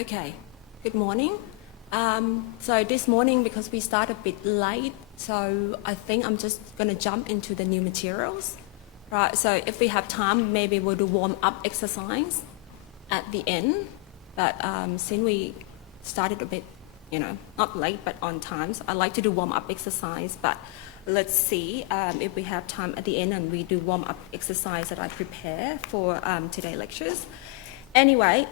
Okay, good morning. So this morning, because we start a bit late, so I think I'm just going to jump into the new materials. Right, so if we have time, maybe we'll do warm-up exercise at the end. But since we started a bit, not late, but on time, so I like to do warm-up exercise. But let's see if we have time at the end and we do warm-up exercise that I prepare for today's lectures. Anyway,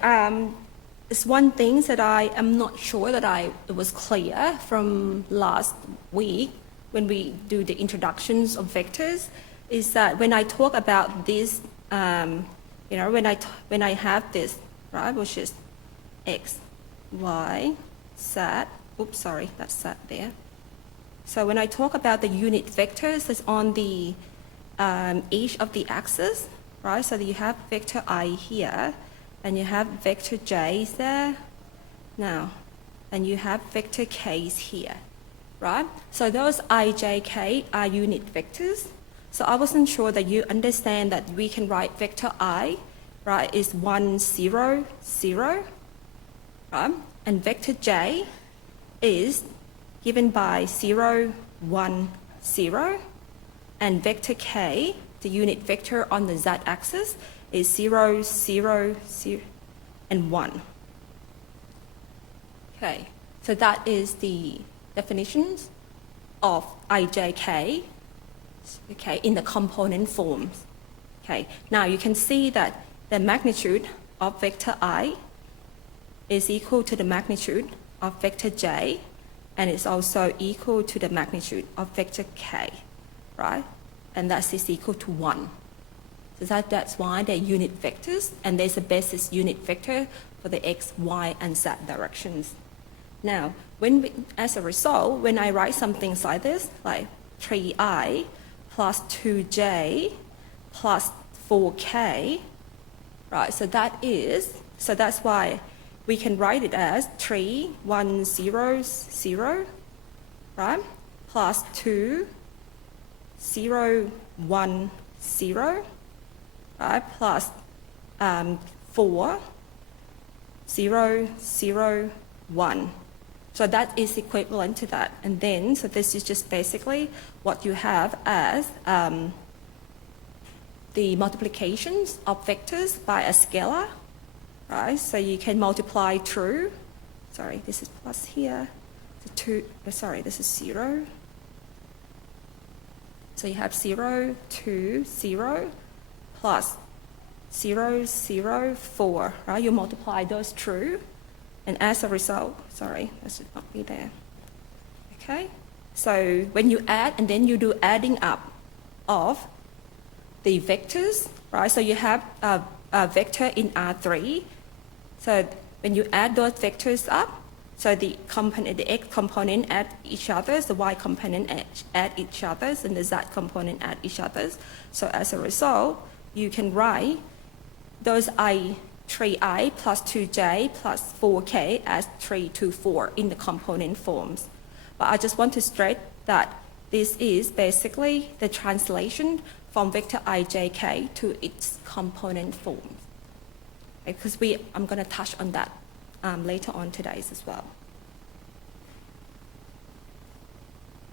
it's one thing that I am not sure that it was clear from last week when we do the introductions of vectors, is that when I talk about this, when I have this, right, which is x, y, z, oops, sorry, that's z there. So when I talk about the unit vectors that's on the each of the axes, right, so that you have vector I here, and you have vector j's there now, and you have vector k's here, right? So those I, j, k are unit vectors. So I wasn't sure that you understand that we can write vector I, right, is 1, 0, 0, right? And vector j is given by 0, 1, 0, and vector k, the unit vector on the z-axis, is 0, 0, 0, and 1. Okay, so that is the definitions of ijk, okay, in the component forms. Okay, now you can see that the magnitude of vector I is equal to the magnitude of vector j, and it's also equal to the magnitude of vector k, right? And that is equal to 1. So that's why they're unit vectors, and there's a basis unit vector for the x, y, and z directions. Now, as a result, when I write something like this, like 3i plus 2j plus 4k, right? So that's why we can write it as 3, 1, 0, 0, right? Plus 2, 0, 1, 0, right? Plus 4, 0, 0, 1. So that is equivalent to that. And then, so this is just basically what you have as the multiplications of vectors by a scalar, right? So you can multiply through, sorry, this is plus here, this is 0. So you have 0, 2, 0, plus 0, 0, 4, right? You multiply those through, and as a result, sorry, that should not be there. Okay, so when you add, and then you do adding up of the vectors, right? So you have a vector in R3. So when you add those vectors up, so the x component add each other, the y component add each other, and the z component add each other. So as a result, you can write those 3i plus 2j plus 4k as 3, 2, 4 in the component forms. But I just want to stress that this is basically the translation from vector ijk to its component forms. Because I'm going to touch on that later on today as well.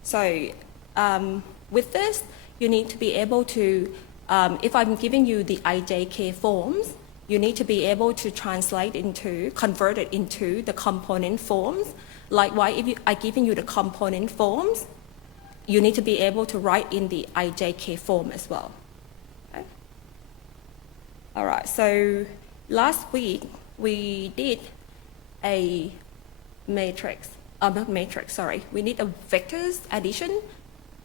So with this, you need to be able to, if I'm giving you the ijk forms, you need to be able to convert it into the component forms. Likewise, if I'm giving you the component forms, you need to be able to write in the ijk form as well. Okay? All right, so last week we did a matrix, we need a vectors addition,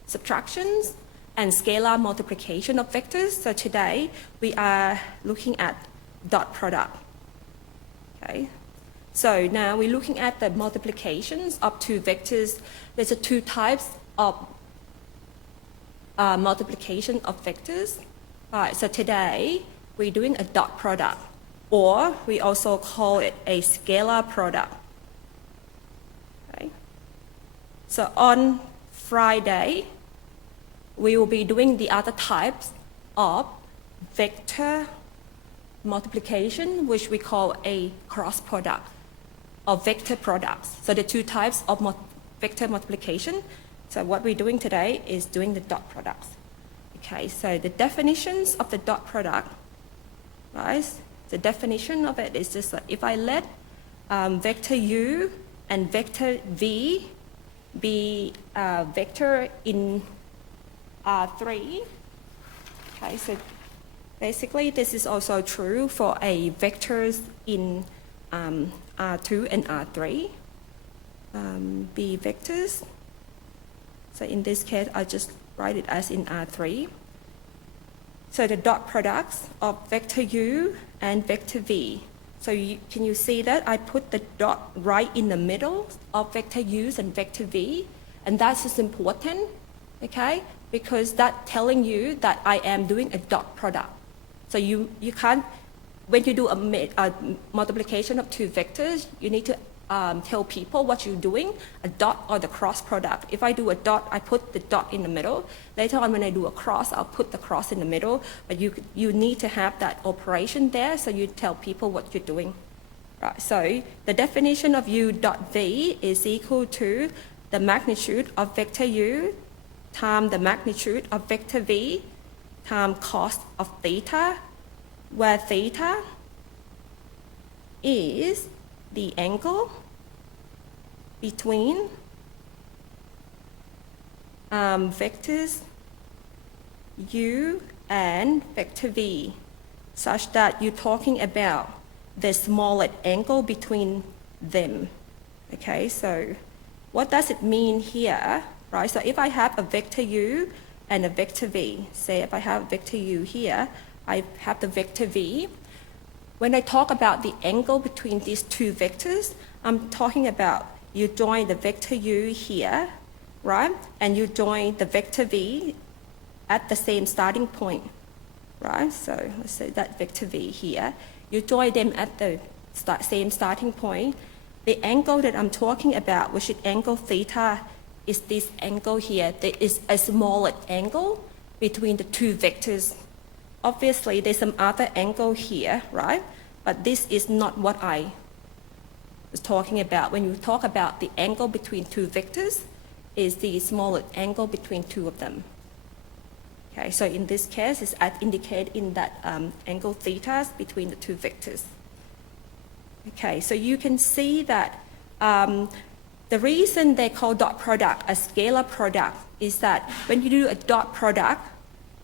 subtractions, and scalar multiplication of vectors. So today we are looking at dot product. Okay, so now we're looking at the multiplications of two vectors. There's two types of multiplication of vectors. All right, so today we're doing a dot product, or we also call it a scalar product. Okay, so on Friday we will be doing the other types of vector multiplication, which we call a cross product. of vector products. So the two types of vector multiplication. So what we're doing today is doing the dot products. Okay, so the definitions of the dot product, right? The definition of it is just like if I let vector u and vector v be a vector in R3. Okay, so basically this is also true for a vectors in R2 and R3. Be vectors. So in this case, I just write it as in R3. So the dot products of vector u and vector v. So can you see that I put the dot right in the middle of vector u and vector v, and that's just important, okay? Because that's telling you that I am doing a dot product. So you can't, when you do a multiplication of two vectors, you need to tell people what you're doing, a dot or the cross product. If I do a dot, I put the dot in the middle. Later on when I do a cross, I'll put the cross in the middle. But you need to have that operation there, so you tell people what you're doing. Right, so the definition of u dot v is equal to the magnitude of vector u times the magnitude of vector v times cos of theta, where theta is the angle between vectors u and vector v, such that you're talking about the smallest angle between them. Okay, so what does it mean here, right? So if I have a vector u and a vector v, say if I have vector u here, I have the vector v. When I talk about the angle between these two vectors, I'm talking about you join the vector u here, right? And you join the vector v at the same starting point, right? So let's say that vector v here. You join them at the same starting point. The angle that I'm talking about, which is angle theta, is this angle here. There is a smaller angle between the two vectors. Obviously, there's some other angle here, right? But this is not what I was talking about. When you talk about the angle between two vectors, is the smaller angle between two of them. Okay, so in this case, it's as indicated in that angle theta between the two vectors. Okay, so you can see that the reason they call dot product a scalar product is that when you do a dot product,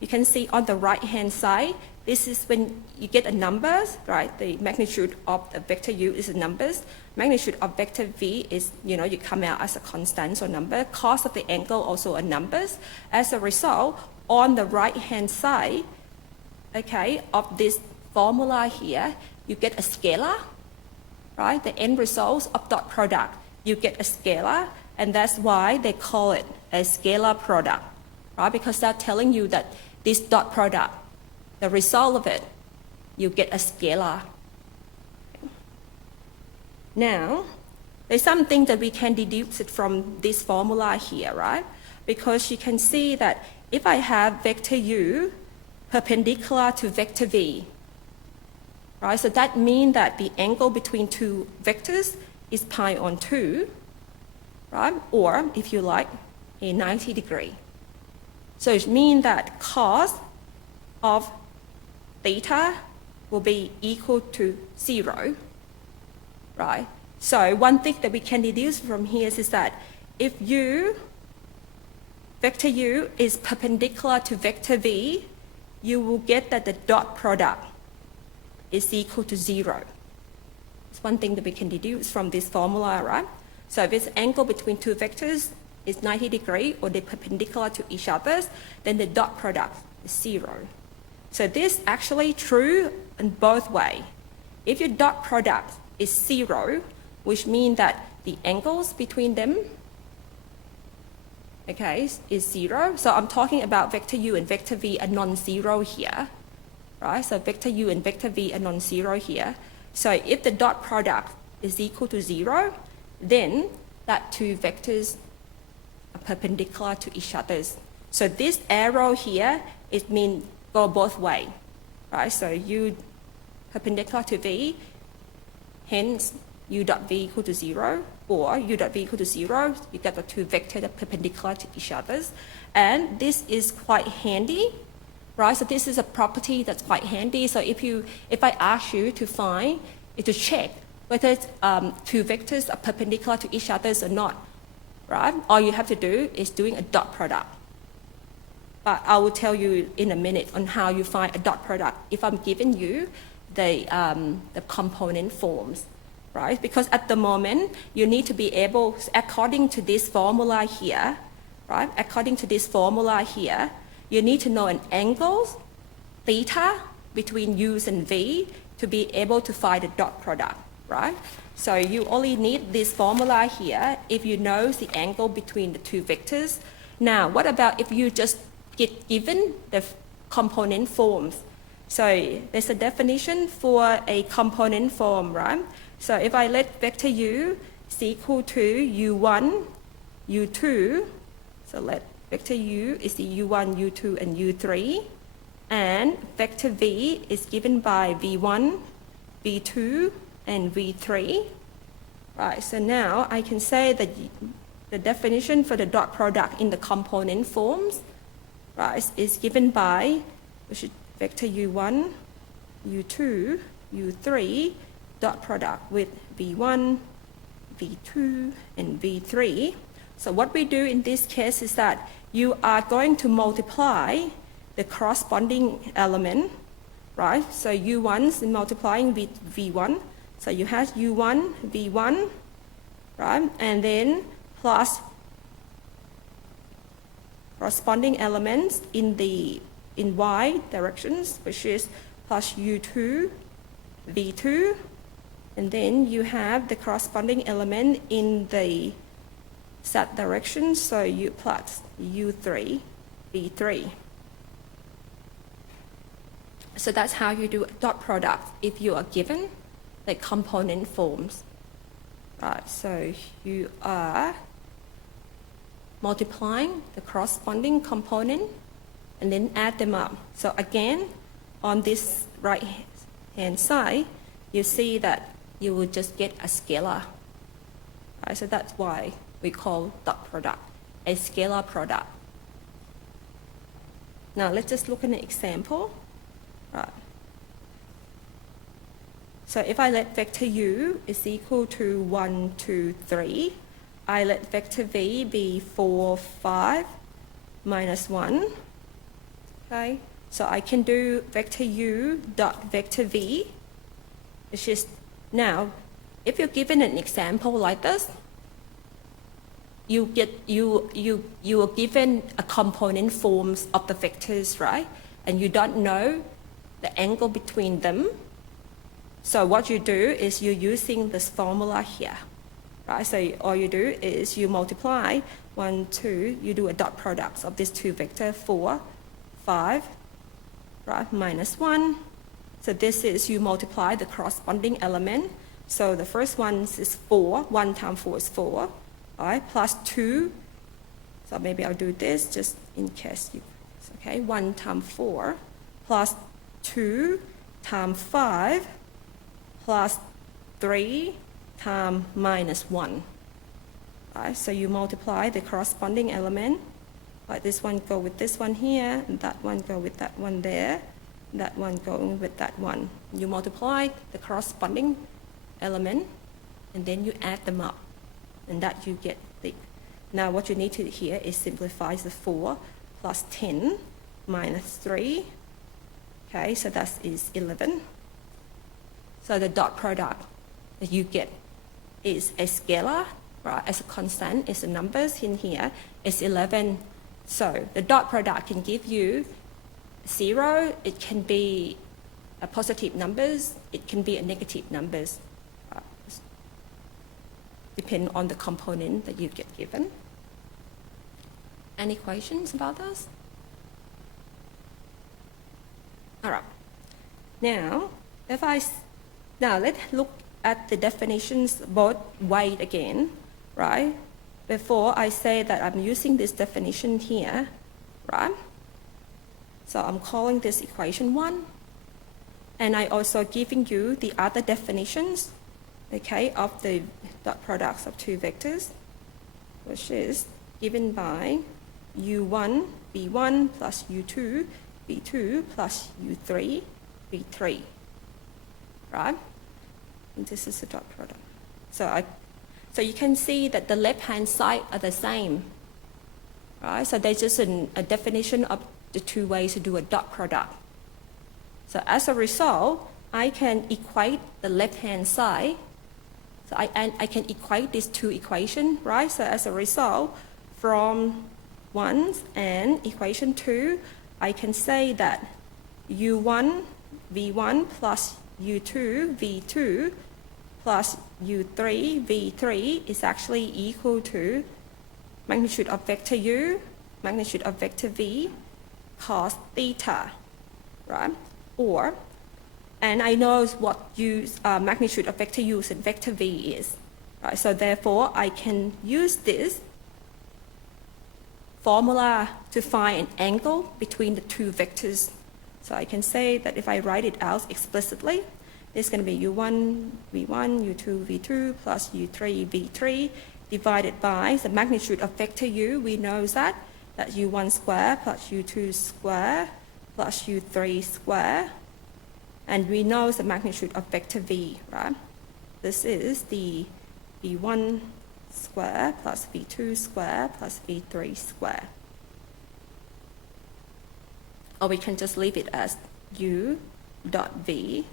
you can see on the right-hand side, this is when you get a numbers, right? The magnitude of the vector u is the numbers. Magnitude of vector v is, you come out as a constant or number. Cos of the angle also a numbers. As a result, on the right-hand side, okay, of this formula here, you get a scalar, right? The end results of dot product, you get a scalar, and that's why they call it a scalar product, right? Because they're telling you that this dot product, the result of it, you get a scalar. Now, there's something that we can deduce it from this formula here, right? Because you can see that if I have vector u perpendicular to vector v, right? So that means that the angle between two vectors is pi on 2, right? Or, if you like, a 90 degree. So it means that cos of theta will be equal to 0, right? So one thing that we can deduce from here is that if vector u is perpendicular to vector v, you will get that the dot product is equal to 0. It's one thing that we can deduce from this formula, right? So if this angle between two vectors is 90 degrees or they're perpendicular to each other, then the dot product is 0. So this is actually true in both ways. If your dot product is 0, which means that the angles between them, okay, is 0. So I'm talking about vector u and vector v are non-zero here, right? So vector u and vector v are non-zero here. So if the dot product is equal to 0, then that two vectors are perpendicular to each other. So this arrow here, it means go both ways, right? So u perpendicular to v, hence u dot v equal to 0, or u dot v equal to 0, you get the two vectors that are perpendicular to each other. And this is quite handy, right? So this is a property that's quite handy. So if I ask you to check whether two vectors are perpendicular to each other or not, right? All you have to do is doing a dot product. But I will tell you in a minute on how you find a dot product if I'm giving you the component forms, right? Because at the moment, you need to be able, according to this formula here, right? According to this formula here, you need to know an angle, theta, between u and v to be able to find the dot product, right? So you only need this formula here if you know the angle between the two vectors. Now, what about if you just get given the component forms? So there's a definition for a component form, right? So if I let vector u is equal to u1, u2, so let vector u is the u1, u2, and u3, and vector v is given by v1, v2, and v3. Right, so now I can say that the definition for the dot product in the component forms, right, is given by vector u1, u2, u3, dot product with v1, v2, and v3. So what we do in this case is that you are going to multiply the corresponding element, right? So u1 is multiplying with v1. So you have u1, v1, right? And then plus corresponding elements in y directions, which is plus u2, v2, and then you have the corresponding element in the z direction, so u plus u3, v3. So that's how you do a dot product if you are given the component forms. Right, so you are multiplying the corresponding component and then add them up. So again, on this right hand side, you see that you will just get a scalar. Right, so that's why we call dot product a scalar product. Now let's just look at an example. Right. So if I let vector u is equal to 1, 2, 3, I let vector v be 4, 5, minus 1. Okay, so I can do vector u dot vector v, which is now, if you're given an example like this, you are given a component forms of the vectors, right? And you don't know the angle between them. So what you do is you're using this formula here, right? So all you do is you multiply 1, 2, you do a dot product of these two vectors, 4, 5, right, minus 1. So this is you multiply the corresponding element. So the first one is 4, 1 times 4 is 4, right, plus 2. So maybe I'll do this just in case you, okay, 1 times 4 plus 2 times 5 plus 3 times minus 1. Right, so you multiply the corresponding element. Like this one go with this one here, and that one go with that one there, that one going with that one. You multiply the corresponding element, and then you add them up, and that you get the. Now what you need to here is simplify the 4 plus 10 minus 3. Okay, so that is 11. So the dot product that you get is a scalar, right? As a constant, is the numbers in here is 11. So the dot product can give you 0. It can be a positive numbers. It can be a negative numbers. Depend on the component that you get given. Any questions about this? All right. Now let's look at the definitions both ways again, right? Before I say that I'm using this definition here, right? So I'm calling this equation 1. And I also giving you the other definitions, okay, of the dot products of two vectors, which is given by u1 v1 plus u2 v2 plus u3 v3, right? And this is the dot product. So you can see that the left-hand side are the same, right? So there's just a definition of the two ways to do a dot product. So as a result, I can equate the left-hand side. So I can equate these two equations, right? So as a result, from 1 and equation 2, I can say that u1 v1 plus u2 v2 plus u3 v3 is actually equal to magnitude of vector u, magnitude of vector v, cos theta, right? And I know what magnitude of vector u and vector v is, right? So therefore, I can use this formula to find an angle between the two vectors. So I can say that if I write it out explicitly, it's going to be u1 v1, u2 v2 plus u3 v3 divided by the magnitude of vector u. We know that's u1 square plus u2 square plus u3 square. And we know the magnitude of vector v, right? This is the v1 square plus v2 square plus v3 square. Or we can just leave it as u dot v,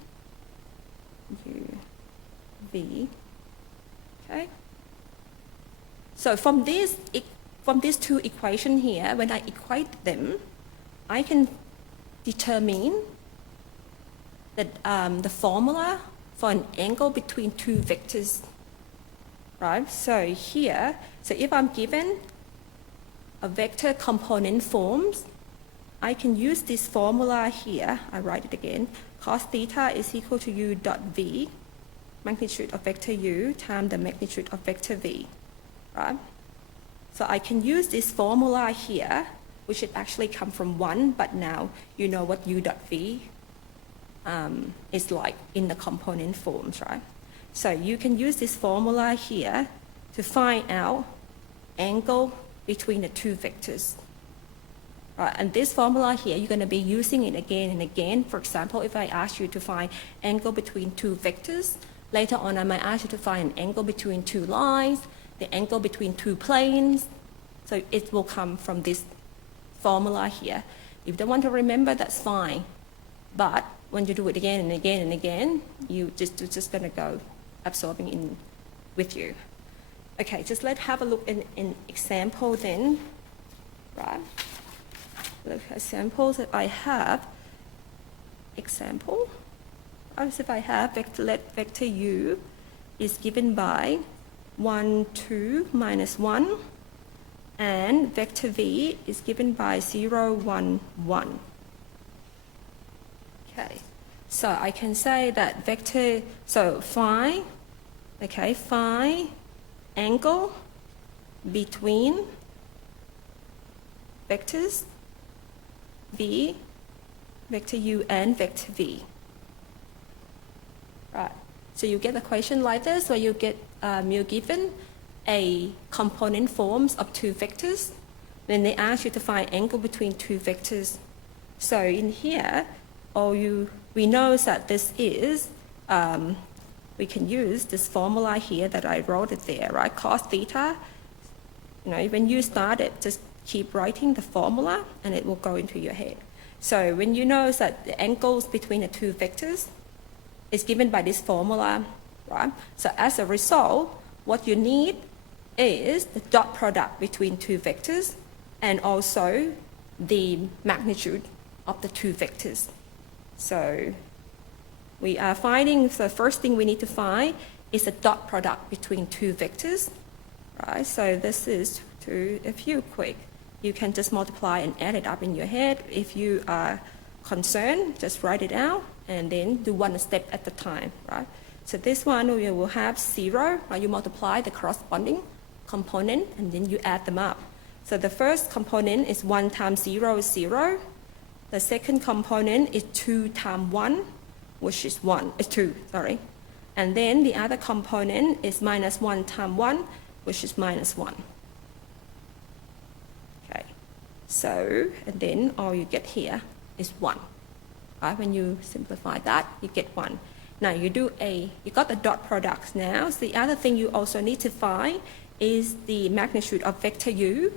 okay? So from these two equations here, when I equate them, I can determine that the formula for an angle between two vectors, right? So here, so if I'm given a vector component forms, I can use this formula here. I write it again. Cos theta is equal to u dot v, magnitude of vector u, times the magnitude of vector v, right? So I can use this formula here, which should actually come from 1, but now you know what u dot v is like in the component forms, right? So you can use this formula here to find out angle between the two vectors. Right, and this formula here, you're going to be using it again and again. For example, if I ask you to find angle between two vectors, later on I might ask you to find an angle between two lines, the angle between two planes. So it will come from this formula here. If you don't want to remember, that's fine. But when you do it again and again and again, it's just going to go absorbing in with you. Okay, just let's have a look in example then, right? Look at examples. If I have example, as if I have vector u is given by 1, 2, minus 1, and vector v is given by 0, 1, 1. Okay, so I can say that vector, so find angle between vectors v, vector u, and vector v. Right. So you get a question like this, where you get you're given a component forms of two vectors. Then they ask you to find angle between two vectors. So in here, we know that this is we can use this formula here that I wrote it there, right? Cos theta. You know, when you start it, just keep writing the formula and it will go into your head. So when you know that the angles between the two vectors is given by this formula, right? So as a result, what you need is the dot product between two vectors and also the magnitude of the two vectors. So we are finding, the first thing we need to find is the dot product between two vectors, right? So this is if you're quick, you can just multiply and add it up in your head. If you are concerned, just write it out and then do one step at a time, right? So this one we will have 0, right? You multiply the corresponding component and then you add them up. So the first component is 1 times 0 is 0. The second component is 2 times 1, which is 2, sorry. And then the other component is minus 1 times 1, which is minus 1. Okay, so, and then all you get here is 1. Right? When you simplify that, you get 1. Now you do you got the dot products now. So the other thing you also need to find is the magnitude of vector u,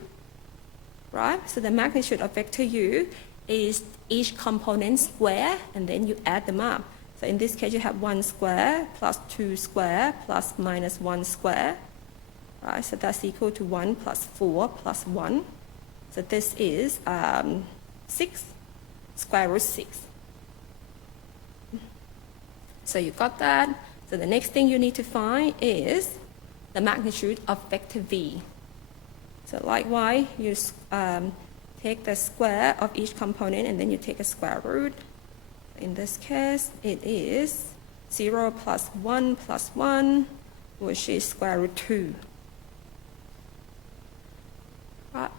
right? So the magnitude of vector u is each component square, and then you add them up. So in this case, you have 1 square plus 2 square plus minus 1 square, right? So that's equal to 1 plus 4 plus 1. So this is 6, square root 6. So you got that. So the next thing you need to find is the magnitude of vector v. So likewise, you take the square of each component and then you take a square root. In this case, it is 0 plus 1 plus 1, which is square root 2. Right.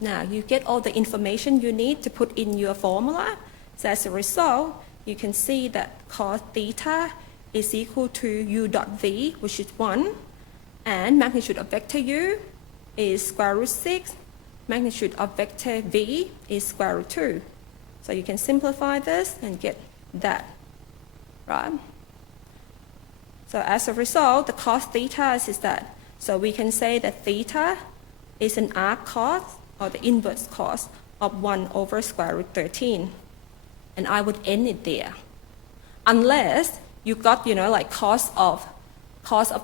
Now you get all the information you need to put in your formula. So as a result, you can see that cos theta is equal to u dot v, which is 1, and magnitude of vector u is square root 6, magnitude of vector v is square root 2. So you can simplify this and get that, right? So as a result, the cos theta is that. So we can say that theta is an arc cos, or the inverse cos, of 1 over square root 13. And I would end it there. Unless you got, like cos of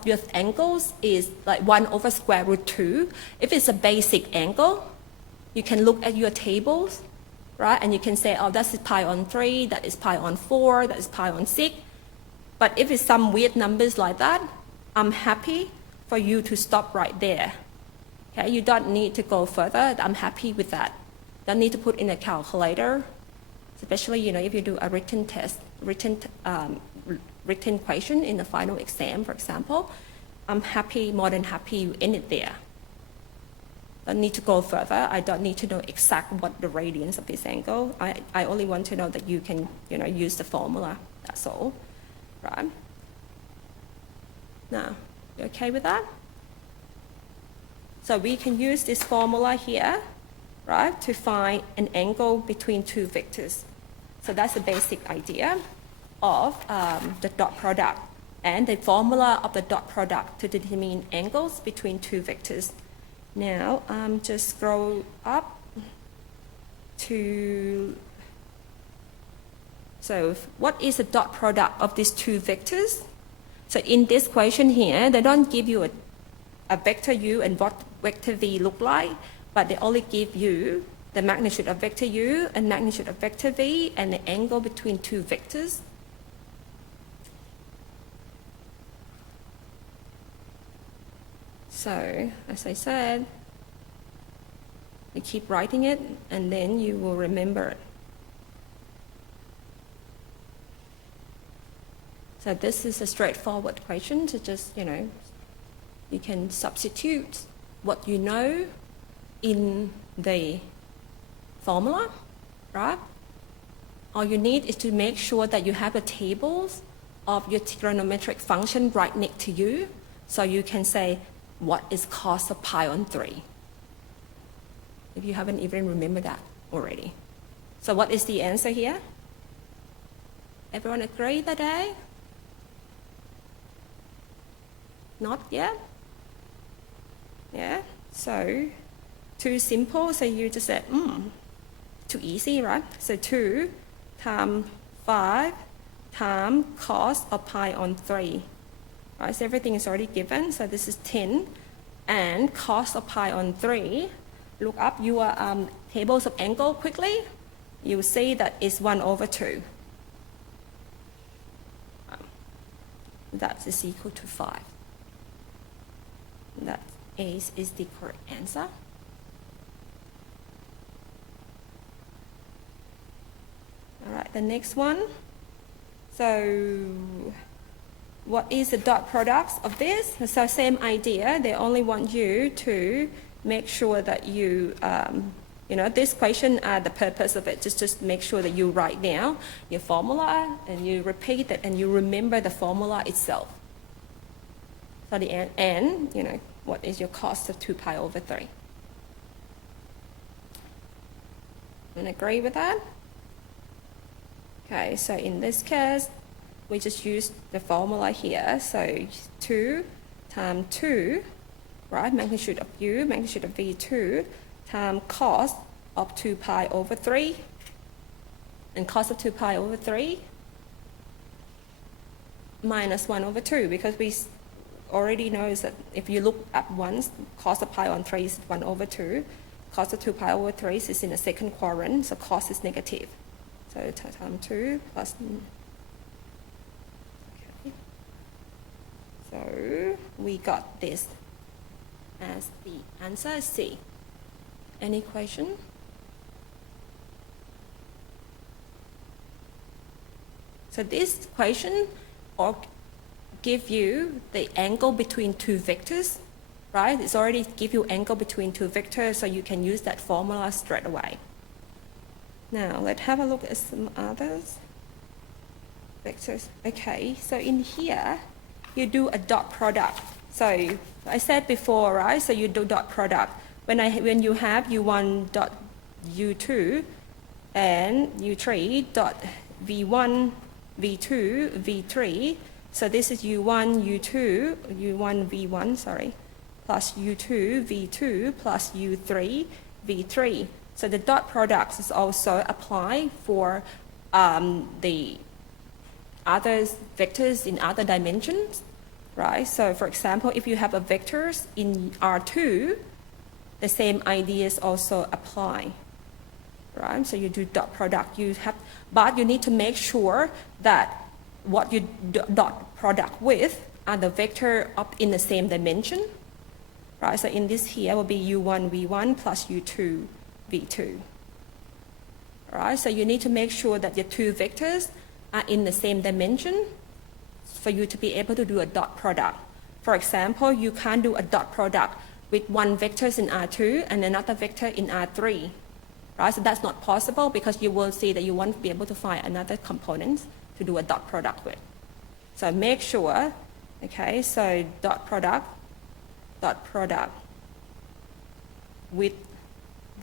your angles is like 1 over square root 2. If it's a basic angle, you can look at your tables, right? And you can say, oh, that's pi on 3, that is pi on 4, that is pi on 6. But if it's some weird numbers like that, I'm happy for you to stop right there. Okay, you don't need to go further. I'm happy with that. Don't need to put in a calculator, especially, if you do a written test, written question in the final exam, for example. I'm happy, more than happy you end it there. Don't need to go further. I don't need to know exact what the radians of this angle. I only want to know that you can, use the formula. That's all, right? Now, you okay with that? So we can use this formula here, right, to find an angle between two vectors. So that's the basic idea of the dot product and the formula of the dot product to determine angles between two vectors. Now, just scroll up to, so what is the dot product of these two vectors? So in this question here, they don't give you a vector u and what vector v look like, but they only give you the magnitude of vector u and magnitude of vector v and the angle between two vectors. So, as I said, you keep writing it and then you will remember it. So this is a straightforward question, so just, you can substitute what you know in the formula, right? All you need is to make sure that you have the tables of your trigonometric function right next to you, so you can say, what is cos of pi on 3? If you haven't even remembered that already. So what is the answer here? Everyone agree today? Not yet? Yeah, so too simple, so you just said, too easy, right? So 2 times 5 times cos of pi on 3. Right, so everything is already given, so this is 10. And cos of pi on 3, look up your tables of angle quickly. You see that it's 1 over 2. That is equal to 5. That is the correct answer. All right, the next one. So what is the dot products of this? So same idea, they only want you to make sure that you You know, this question, the purpose of it, just make sure that you write down your formula and you repeat it and you remember the formula itself. So the n, you know, what is your cos of 2 pi over 3? And agree with that? Okay, so in this case, we just use the formula here. So 2 times 2, right, magnitude of u, magnitude of v2, times cos of 2 pi over 3. And cos of 2 pi over 3 minus 1 over 2, because we already know that if you look up once, cos of pi on 3 is 1 over 2. Cos of 2 pi over 3 is in the second quadrant, so cos is negative. So times 2 plus... Okay. So we got this as the answer C. Any question? So this equation or give you the angle between two vectors, right? It's already give you angle between two vectors, so you can use that formula straight away. Now let's have a look at some others vectors. Okay, so in here you do a dot product. So I said before, right? So you do dot product. When you have u1 dot u2 and u3 dot v1, v2, v3. So this is u1, u2, u1, v1, sorry, plus u2, v2, plus u3, v3. So the dot product is also applied for the other vectors in other dimensions, right? So for example, if you have a vectors in R2, the same ideas also apply, right? So you do dot product. But you need to make sure that what you dot product with are the vector up in the same dimension, right? So in this here will be u1 v1 plus u2 v2, right? So you need to make sure that the two vectors are in the same dimension for you to be able to do a dot product. For example, you can't do a dot product with one vector in R2 and another vector in R3, right? So that's not possible because you will see that you won't be able to find another component to do a dot product with. So make sure, okay, so dot product with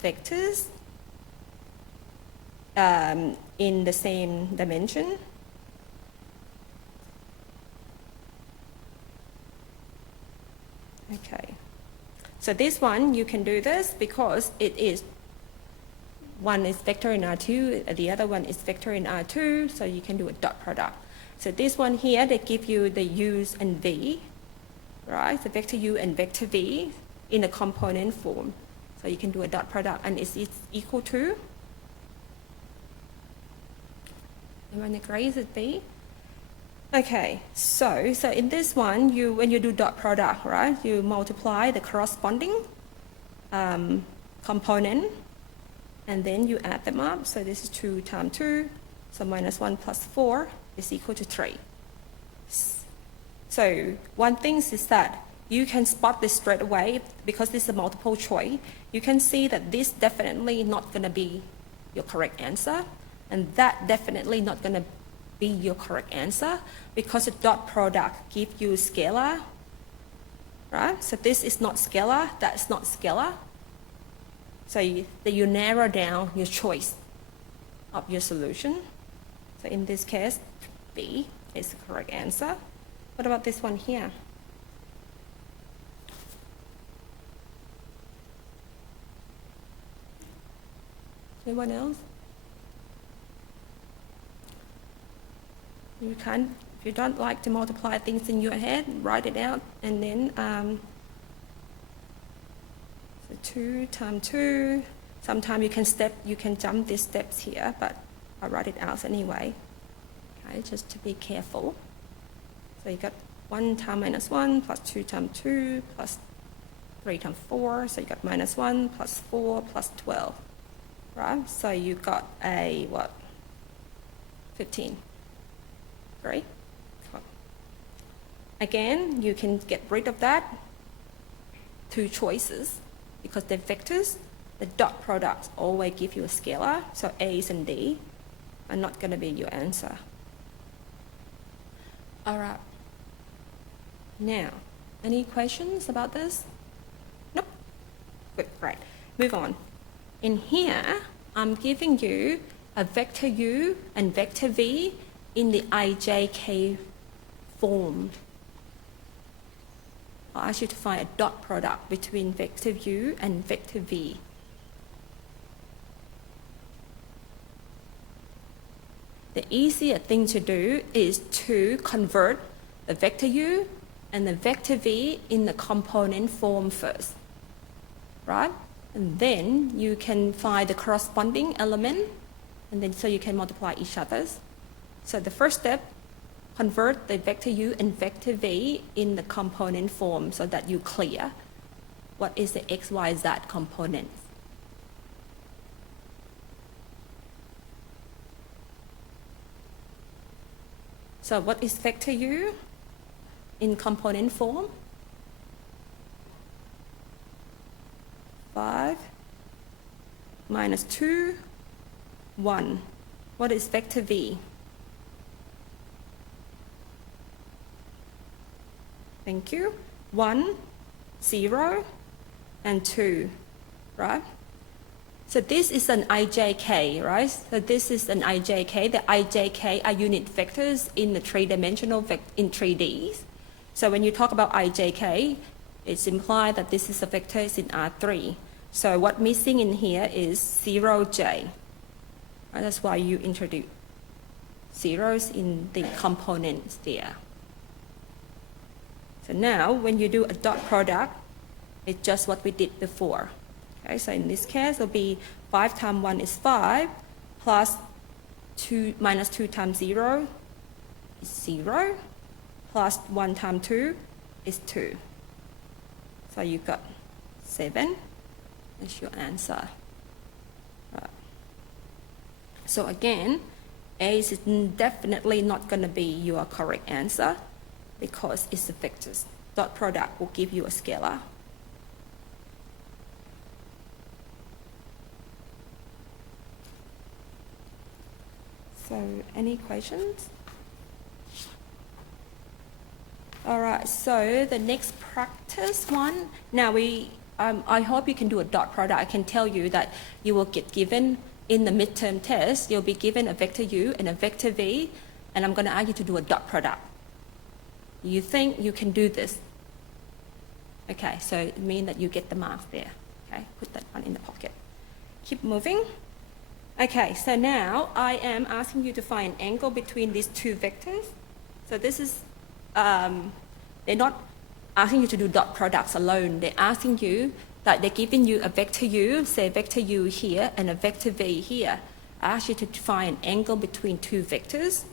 vectors in the same dimension. Okay, so this one you can do this because it is one is vector in R2, the other one is vector in R2, so you can do a dot product. So this one here, they give you the u's and v, right? The vector u and vector v in a component form. So you can do a dot product, and it's equal to, everyone agrees it b? Okay, so in this one, when you do dot product, right, you multiply the corresponding component, and then you add them up. So this is 2 times 2, so minus 1 plus 4 is equal to 3. So one thing is that you can spot this straight away because this is a multiple choice. You can see that this definitely not going to be your correct answer, and that definitely not going to be your correct answer because the dot product gives you scalar, right? So this is not scalar, that's not scalar. So you narrow down your choice of your solution. So in this case, B is the correct answer. What about this one here? Anyone else? You can, if you don't like to multiply things in your head, write it out, and then so 2 times 2. Sometimes you can jump these steps here, but I'll write it out anyway. Okay, just to be careful. So you got 1 times minus 1 plus 2 times 2 plus 3 times 4. So you got minus 1 plus 4 plus 12, right? So you got a what? 15. Great. Cool. Again, you can get rid of that 2 choices because they're vectors. the dot products always give you a scalar, so A's and D are not going to be your answer. All right. Now, any questions about this? Nope. Good, great. Move on. In here, I'm giving you a vector U and vector V in the IJK form. I'll ask you to find a dot product between vector U and vector V. The easier thing to do is to convert the vector U and the vector V in the component form first, right? And then you can find the corresponding element, and then so you can multiply each other's. So the first step, convert the vector U and vector V in the component form so that you clear what is the x, y, z component. So what is vector U in component form? 5 minus 2, 1. What is vector V? Thank you. 1, 0, and 2, right? So this is an IJK, right? So this is an IJK. The IJK are unit vectors in the three-dimensional in 3Ds. So when you talk about IJK, it's implied that this is a vector in R3. So what's missing in here is 0J. Right? That's why you introduce zeros in the components there. So now when you do a dot product, it's just what we did before. Okay, so in this case, it'll be 5 times 1 is 5, plus 2 minus 2 times 0 is 0, plus 1 times 2 is 2. So you've got 7. That's your answer. Right. So again, A is definitely not going to be your correct answer because it's a vectors. Dot product will give you a scalar. So any questions? All right, so the next practice one. Now I hope you can do a dot product. I can tell you that you will get given in the midterm test, you'll be given a vector U and a vector V, and I'm going to ask you to do a dot product. You think you can do this? Okay, so it means that you get the marks there. Okay, put that one in the pocket. Keep moving. Okay, so now I am asking you to find an angle between these two vectors. So this is, they're not asking you to do dot products alone. They're asking you that they're giving you a vector U, say vector U here, and a vector V here. I ask you to find an angle between two vectors.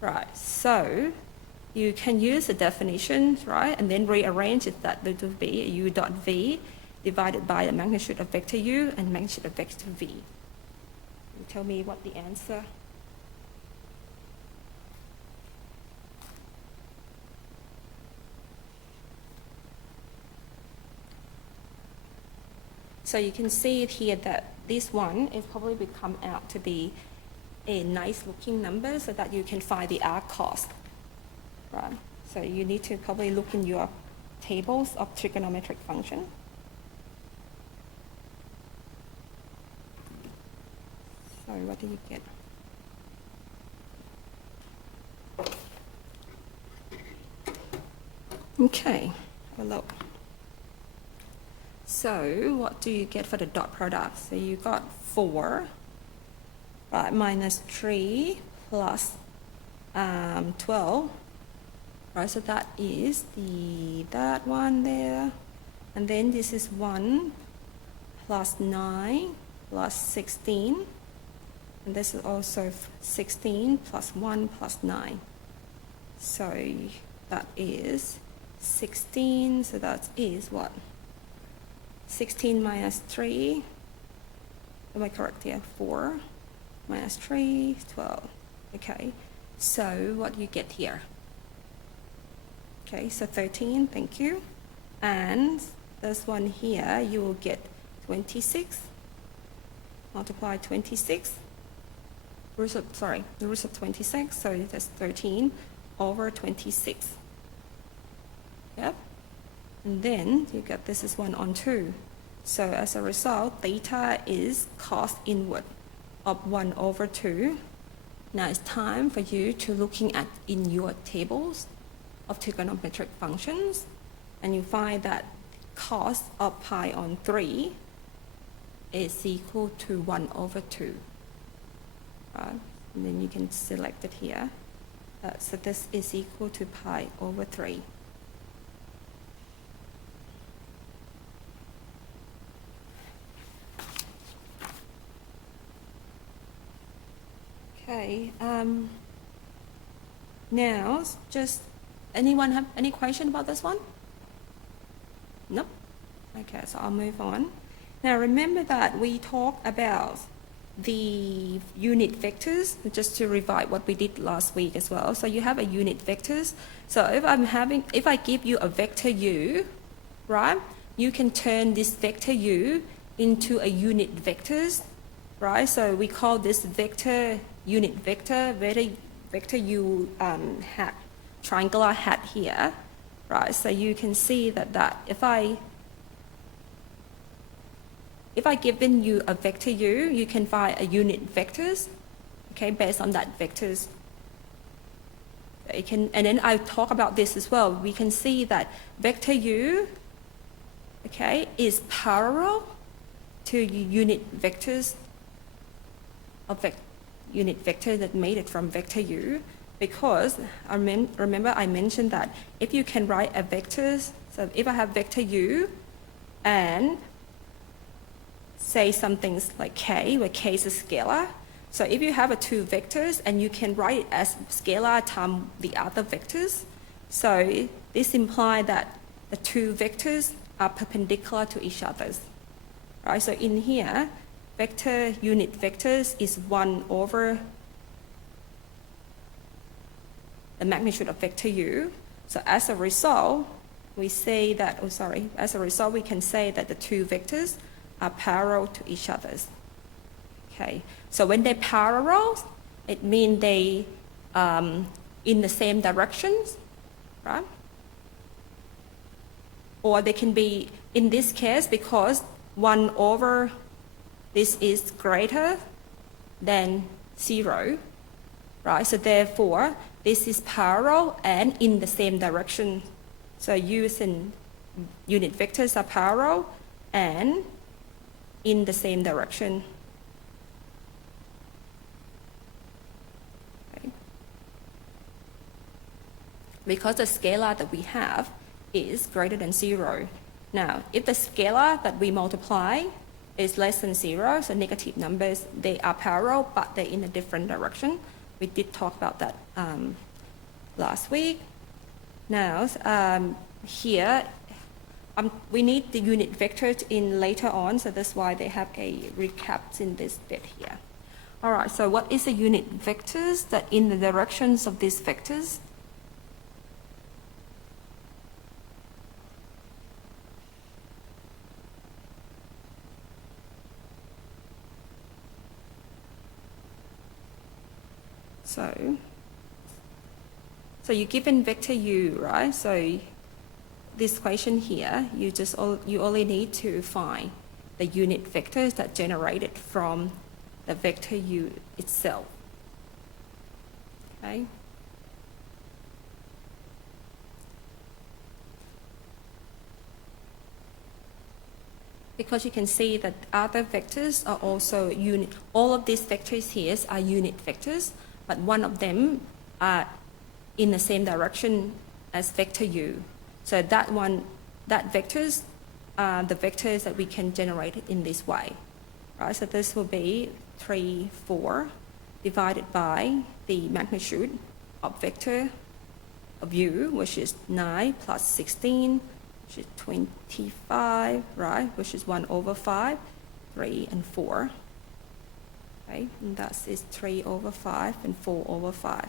Right, so you can use the definition, right, and then rearrange it that it will be U dot V divided by the magnitude of vector U and magnitude of vector V. You tell me what the answer. So you can see it here that this one is probably will come out to be a nice looking number so that you can find the arc cost. Right? So you need to probably look in your tables of trigonometric function. Sorry, what did you get? Okay, have a look. So what do you get for the dot product? So you got 4, right, minus 3 plus 12. Right, so that is that one there. And then this is 1 plus 9 plus 16. And this is also 16 plus 1 plus 9. So that is 16. So that is what? 16 minus 3. Am I correct here? 4 minus 3, 12. Okay. So what you get here? Okay, so 13, thank you. And this one here, you will get 26 multiply 26, the root of 26, so that's 13 over 26. Yep. And then you get this is 1 on 2. So as a result, theta is cos inverse of 1 over 2. Now it's time for you to looking at in your tables of trigonometric functions, and you find that cos of pi on 3 is equal to 1 over 2. Right? And then you can select it here. So this is equal to pi over 3. Okay, now just anyone have any question about this one? Nope. Okay, so I'll move on. Now remember that we talked about the unit vectors, just to revise what we did last week as well. So you have a unit vectors. So if I give you a vector u, right, you can turn this vector u into a unit vectors, right? So we call this vector unit vector u hat, triangular hat here, right? So you can see that if I given you a vector u, you can find a unit vectors, okay, based on that vectors. And then I talk about this as well. We can see that vector u, okay, is parallel to unit vectors of unit vector that made it from vector u, because remember I mentioned that if you can write a vectors, so if I have vector u and say some things like k, where k is a scalar. So if you have two vectors and you can write it as scalar times the other vectors, so this implies that the two vectors are perpendicular to each other. Right? So in here, vector unit vectors is 1 over the magnitude of vector u. So as a result, we say that, as a result we can say that the two vectors are parallel to each other. Okay, so when they're parallel, it means they in the same directions, right? Or they can be, in this case, because 1 over this is greater than 0, right? So therefore, this is parallel and in the same direction. So using unit vectors are parallel and in the same direction. Okay. Because the scalar that we have is greater than 0. Now, if the scalar that we multiply is less than 0, so negative numbers, they are parallel, but they're in a different direction. We did talk about that last week. Now, here, we need the unit vectors in later on, so that's why they have a recap in this bit here. All right, so what is the unit vectors that in the directions of these vectors? So you're given vector u, right? So this equation here, you only need to find the unit vectors that generated from the vector u itself. Okay. Because you can see that other vectors are also unit. All of these vectors here are unit vectors, but one of them are in the same direction as vector u. So that vectors are the vectors that we can generate in this way. Right? So this will be 3, 4 divided by the magnitude of vector of u, which is 9 plus 16, which is 25, right? Which is 1 over 5, 3 and 4. Okay? And that is 3 over 5 and 4 over 5.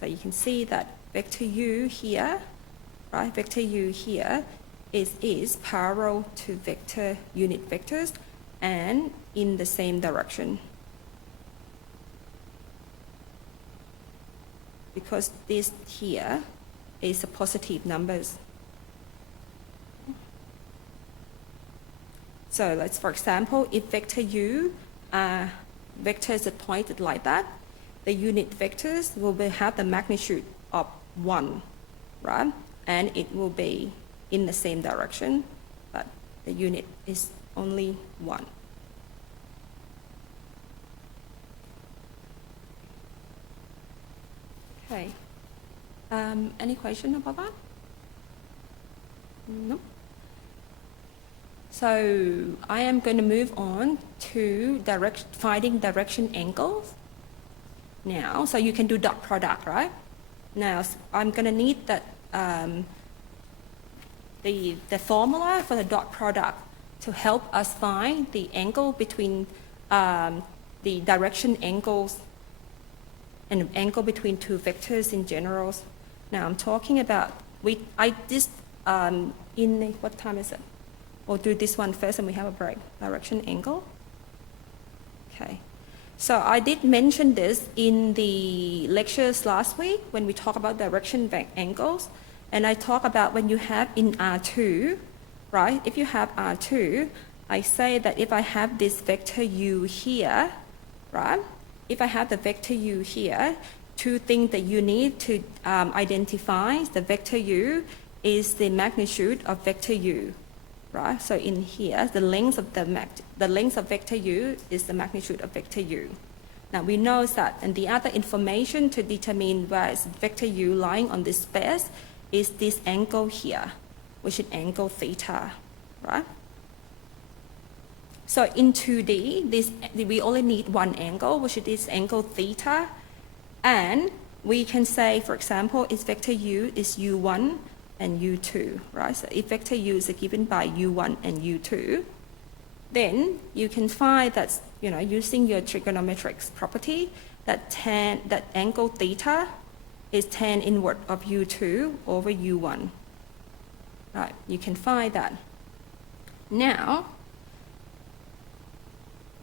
So you can see that vector u here, right? Vector u here is parallel to vector unit vectors and in the same direction. Because this here is a positive numbers. So let's, for example, if vector u vectors are pointed like that, the unit vectors will have the magnitude of 1, right? And it will be in the same direction, but the unit is only 1. Okay. Any question about that? No. So I am going to move on to finding direction angles now. So you can do dot product, right? Now I'm going to need that the formula for the dot product to help us find the angle between the direction angles and the angle between two vectors in general. Now I'm talking about, in, what time is it? We'll do this one first and we have a break. Direction angle. Okay. So I did mention this in the lectures last week when we talked about direction angles. And I talk about when you have in R2, right? If you have R2, I say that if I have this vector u here, right? If I have the vector u here, two things that you need to identify the vector u is the magnitude of vector u. Right? So in here, the length of vector u is the magnitude of vector u. Now we know that, and the other information to determine where is vector u lying on this space is this angle here, which is angle theta, right? So in 2D, we only need one angle, which is this angle theta, and we can say, for example, its vector u is u1 and u2, right? So if vector u is given by u1 and u2, then you can find that, using your trigonometric property, that angle theta is tan inverse of u2 over u1. Right, you can find that. Now,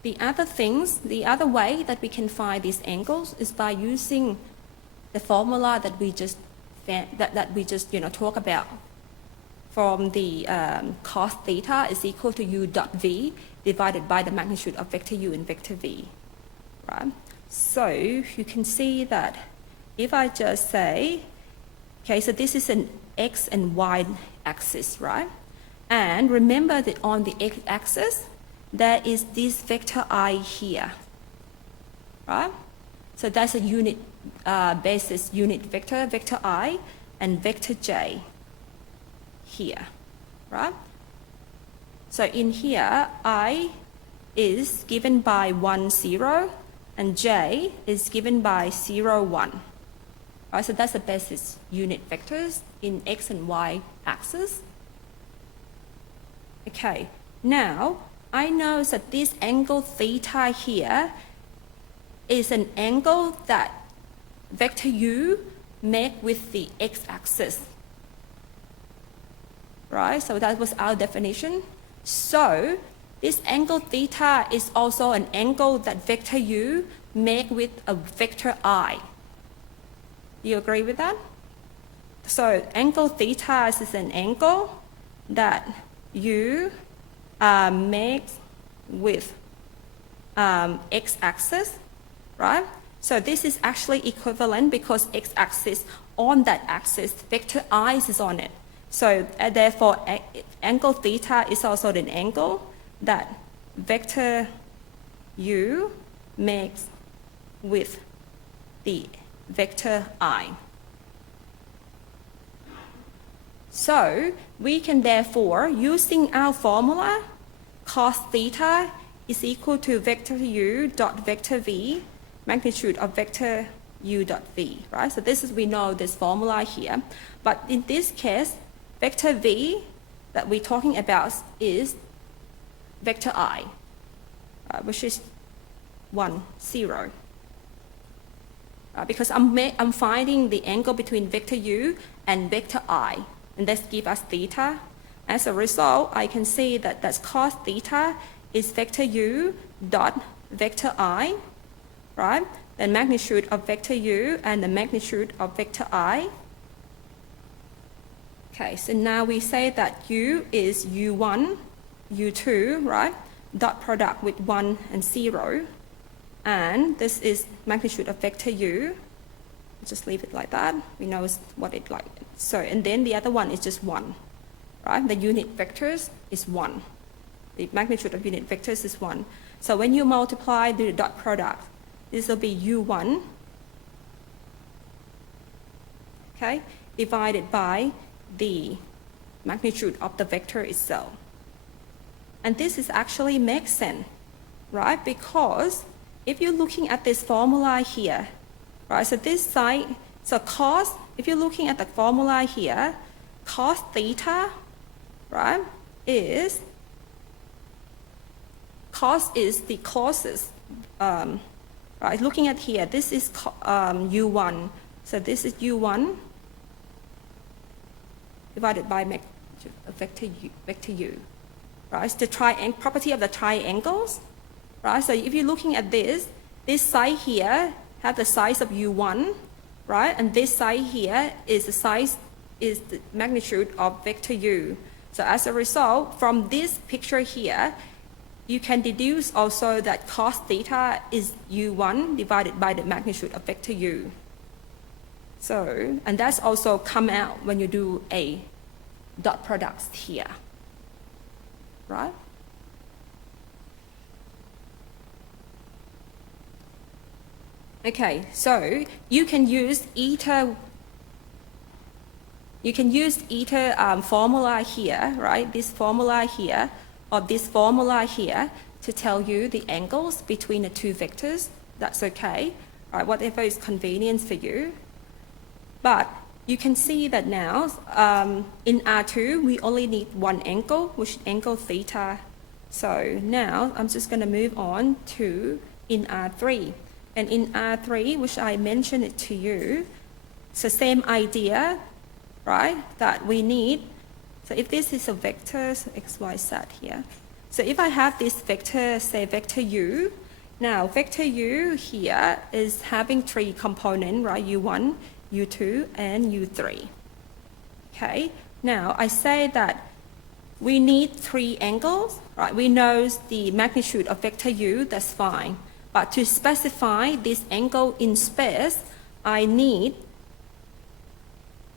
the other way that we can find these angles is by using the formula that we just talk about from the cos theta is equal to u dot v divided by the magnitude of vector u and vector v, right? So you can see that if I just say, okay, so this is an x and y axis, right? And remember that on the x axis, there is this vector I here, right? So that's a unit basis unit vector, vector I, and vector j here, right? So in here, I is given by 1, 0, and j is given by 0, 1. Right, so that's the basis unit vectors in x and y axis. Okay, now I know that this angle theta here is an angle that vector u make with the x-axis, right? So that was our definition. So this angle theta is also an angle that vector u make with a vector I. Do you agree with that? So angle theta is an angle that you make with x-axis, right? So this is actually equivalent because x-axis, on that axis, vector I is on it. So therefore, angle theta is also an angle that vector u makes with the vector I. So we can therefore, using our formula, cos theta is equal to vector u dot vector v, magnitude of vector u dot v, right? So this is, we know this formula here. But in this case, vector v that we're talking about is vector I, which is 1, 0. Because I'm finding the angle between vector u and vector I, and that gives us theta. As a result, I can see that cos theta is vector u dot vector I, right? The magnitude of vector u and the magnitude of vector I. Okay, so now we say that u is u1, u2, right? Dot product with 1 and 0. And this is magnitude of vector u. Just leave it like that. We know what it like. So, and then the other one is just 1, right? The unit vectors is 1. The magnitude of unit vectors is 1. So when you multiply the dot product, this will be u1, okay, divided by the magnitude of the vector itself. And this is actually makes sense, right? Because if you're looking at this formula here, right, so this side, so cos, if you're looking at the formula here, cos theta, right, is, cos is the closest, right, looking at here, this is u1, so this is u1 divided by vector u, right? It's the property of the triangles, right? So if you're looking at this side here have the size of u1, right? And this side here is the magnitude of vector u. So as a result, from this picture here, you can deduce also that cos theta is u1 divided by the magnitude of vector u. So, and that's also come out when you do a dot products here, right? Okay, so you can use either formula here, right? This formula here, or this formula here to tell you the angles between the two vectors. That's okay, right? Whatever is convenient for you. But you can see that now in R2 we only need one angle, which is angle theta. So now I'm just going to move on to in R3. And in R3, which I mentioned it to you, it's the same idea, right, that we need. So if this is a vector, so x, y, z here. So if I have this vector, say vector u, now vector u here is having 3 components, right, u1, u2, and u3. Okay, now I say that we need 3 angles, right? We know the magnitude of vector u, that's fine. But to specify this angle in space, I need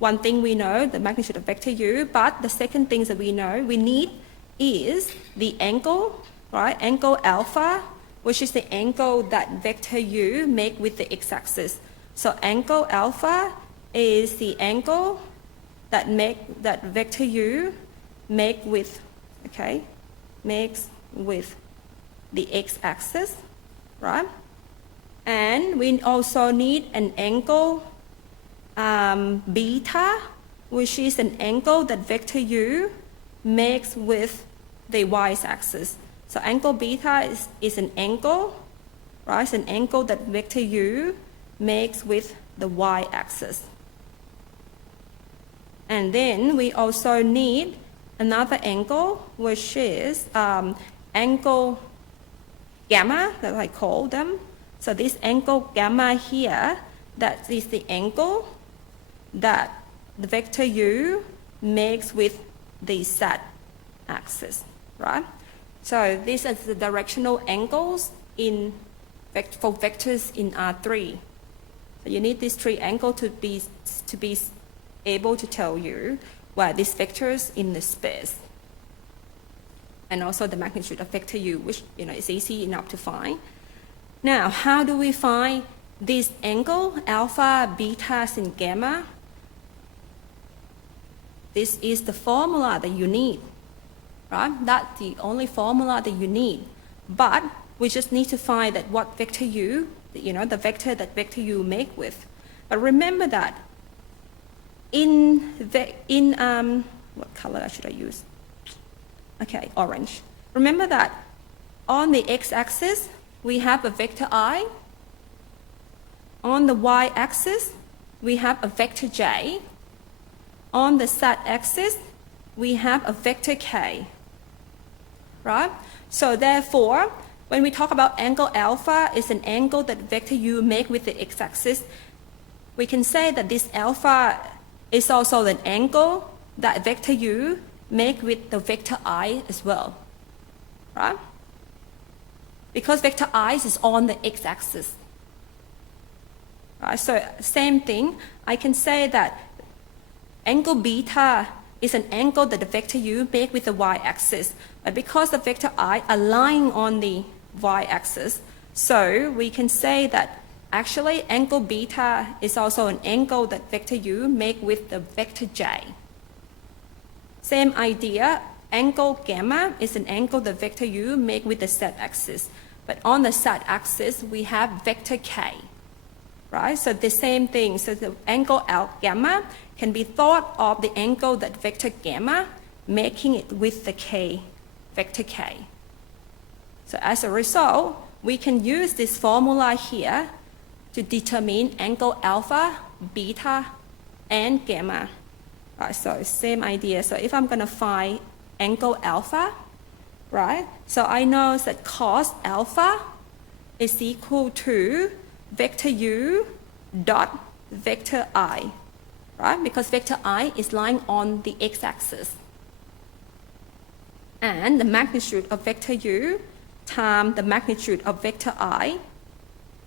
one thing we know, the magnitude of vector u, but the second thing that we know we need is the angle, right? Angle alpha, which is the angle that vector u make with the x-axis. So angle alpha is the angle that vector u make with, okay, makes with the x-axis, right? And we also need an angle beta, which is an angle that vector u makes with the y-axis. So angle beta is an angle, right? It's an angle that vector u makes with the y-axis. And then we also need another angle, which is angle gamma, that I call them. So this angle gamma here, that is the angle that the vector u makes with the z-axis, right? So these are the directional angles for vectors in R3. So you need these 3 angles to be able to tell you where these vectors in the space. And also the magnitude of vector u, which is easy enough to find. Now, how do we find this angle, alpha, beta, and gamma? This is the formula that you need, right? That's the only formula that you need. But we just need to find that what vector u, the vector that vector u make with. But remember that what color should I use? Okay, orange. Remember that on the x-axis, we have a vector I. On the y-axis, we have a vector j. On the z-axis, we have a vector k. Right? So therefore, when we talk about angle alpha, it's an angle that vector u make with the x-axis. We can say that this alpha is also an angle that vector u make with the vector I as well, right? Because vector I is on the x-axis. Right? So same thing, I can say that angle beta is an angle that the vector u make with the y-axis. But because the vector I are lying on the y-axis, so we can say that actually angle beta is also an angle that vector u make with the vector j. Same idea, angle gamma is an angle that vector u make with the z-axis. But on the z-axis, we have vector k. Right? So the same thing, so the angle gamma can be thought of the angle that vector gamma, making it with the k, vector k. So as a result, we can use this formula here to determine angle alpha, beta, and gamma. Right, so same idea. So if I'm going to find angle alpha, right? So I know that cos alpha is equal to vector u dot vector I, right? Because vector I is lying on the x-axis. And the magnitude of vector u times the magnitude of vector I,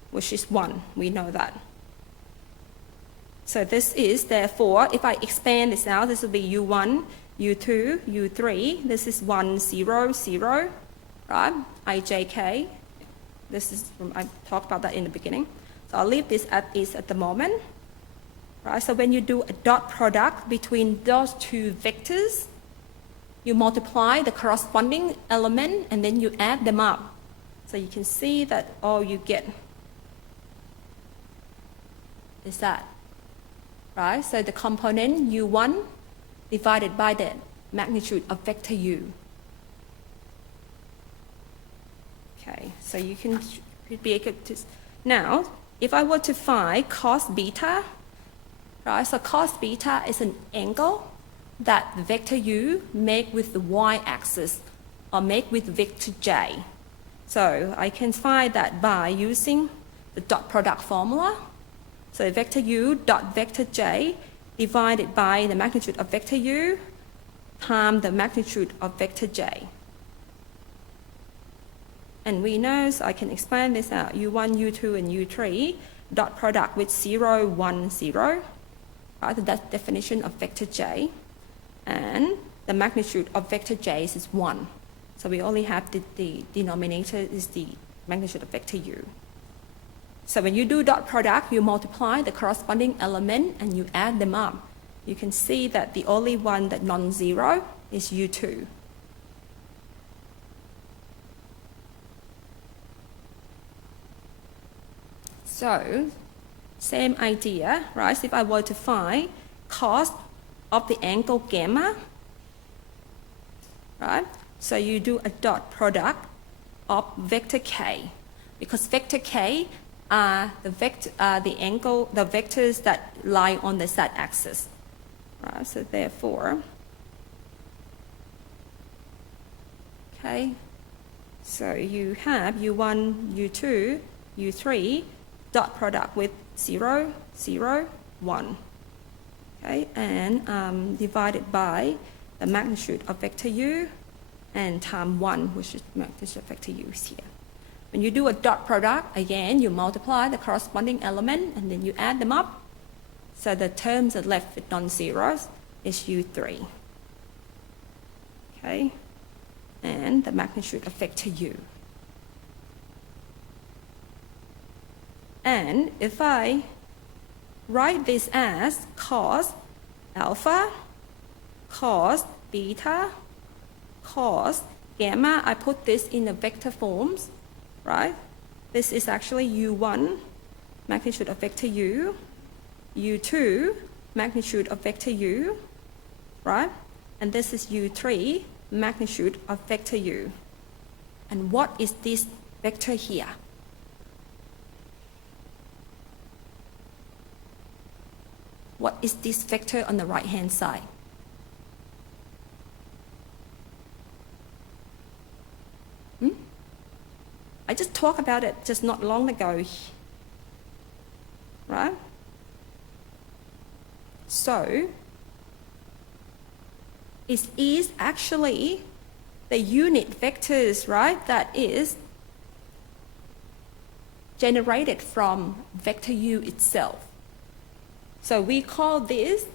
which is 1. We know that. So this is, therefore, if I expand this out, this will be u1, u2, u3. This is 1, 0, 0, right? ijk. This is, I talked about that in the beginning. So I'll leave this as is at the moment. Right? So when you do a dot product between those two vectors, you multiply the corresponding element and then you add them up. So you can see that all you get is that. Right? So the component u1 divided by the magnitude of vector u. Okay, so you can be able to, now, if I were to find cos beta, right, so cos beta is an angle that the vector u make with the y-axis or make with vector j. So I can find that by using the dot product formula. So vector u dot vector j divided by the magnitude of vector u times the magnitude of vector j. And we know, so I can expand this out, u1, u2, and u3, dot product with 0, 1, 0. Right, that's the definition of vector j. And the magnitude of vector j is 1. So we only have the denominator is the magnitude of vector u. So when you do dot product, you multiply the corresponding element and you add them up. You can see that the only one that non-zero is u2. So, same idea, right? So if I were to find cos of the angle gamma, right? So you do a dot product of vector k, because vector k are the vectors that lie on the z-axis, right? So therefore, okay. So you have u1, u2, u3. Dot product with 0, 0, 1, okay, and divided by the magnitude of vector u and times 1, which is the magnitude of vector u here. When you do a dot product, again, you multiply the corresponding element and then you add them up. So the terms that are left with non-zeros is u3, okay, and the magnitude of vector u. And if I write this as cos alpha, cos beta, cos gamma, I put this in the vector forms, right? This is actually u1, magnitude of vector u, u2, magnitude of vector u, right? And this is u3, magnitude of vector u. And what is this vector here? What is this vector on the right-hand side? talked about it just not long ago, right? So it is actually the unit vectors, right, that is generated from vector u itself. So we call this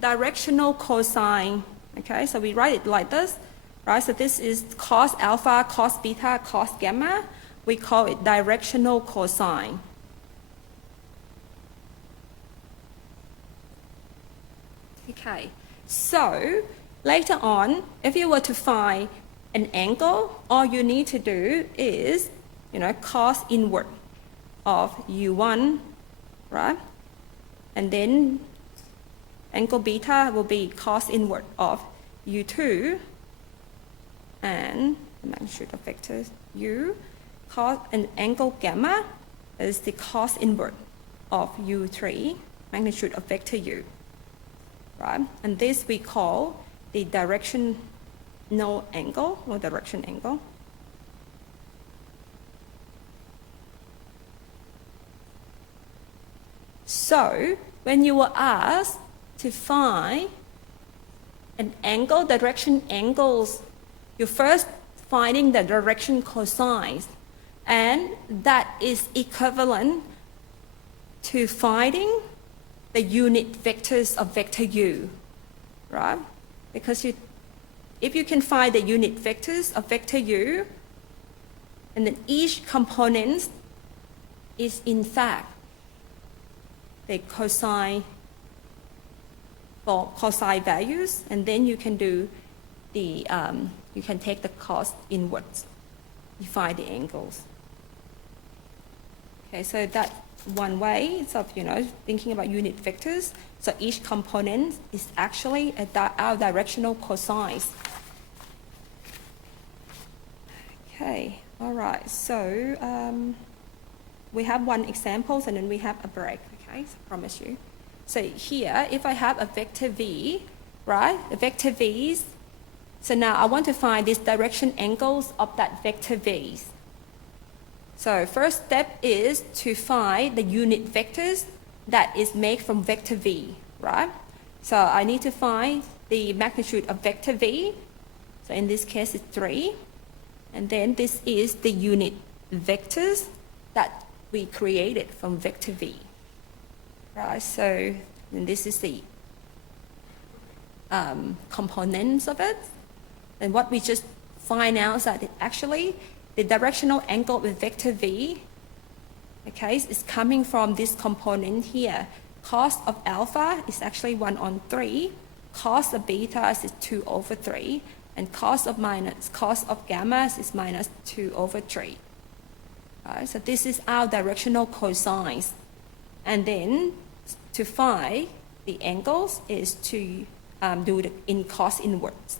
directional cosine, okay? So we write it like this, right? So this is cos alpha, cos beta, cos gamma. We call it directional cosine. Okay, so later on, if you were to find an angle, all you need to do is, cos inverse of u1, right? And then angle beta will be cos inverse of u2, and the magnitude of vectors u, cos, and angle gamma is the cos inverse of u3, magnitude of vector u, right? And this we call the directional angle or direction angle. So when you were asked to find an angle, direction angles, you're first finding the direction cosines, and that is equivalent to finding the unit vectors of vector u, right? Because if you can find the unit vectors of vector u, and then each component is in fact the cosine values, and then you can do the you can take the cos inverse, you find the angles. Okay, so that's one way of thinking about unit vectors. So each component is actually our directional cosines. Okay, all right. So we have one example, and then we have a break. Okay, so I promise you. So here, if I have a vector v, right? The vector v's. So now I want to find these direction angles of that vector v's. So first step is to find the unit vectors that is made from vector v, right? So I need to find the magnitude of vector v. So in this case, it's 3. And then this is the unit vectors that we created from vector v, right? So and this is the components of it. And what we just find out is that actually the directional angle with vector v, okay, is coming from this component here. Cos of alpha is actually 1/3, cos of beta is 2/3, and cos of gamma is minus 2/3. Right, so this is our directional cosines. And then to find the angles is to do it in cos inverse.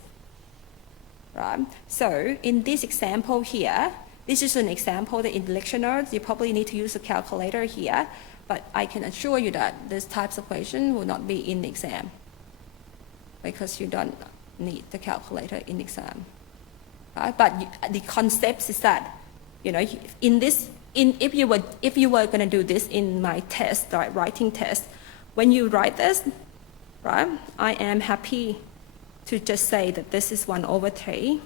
Right? So in this example here, this is an example that in the lecture notes, you probably need to use a calculator here, but I can assure you that this types of question will not be in the exam because you don't need the calculator in exam. Right? But the concept is that, if you were going to do this in my test, right, writing test, when you write this, right, I am happy to just say that this is 1/3.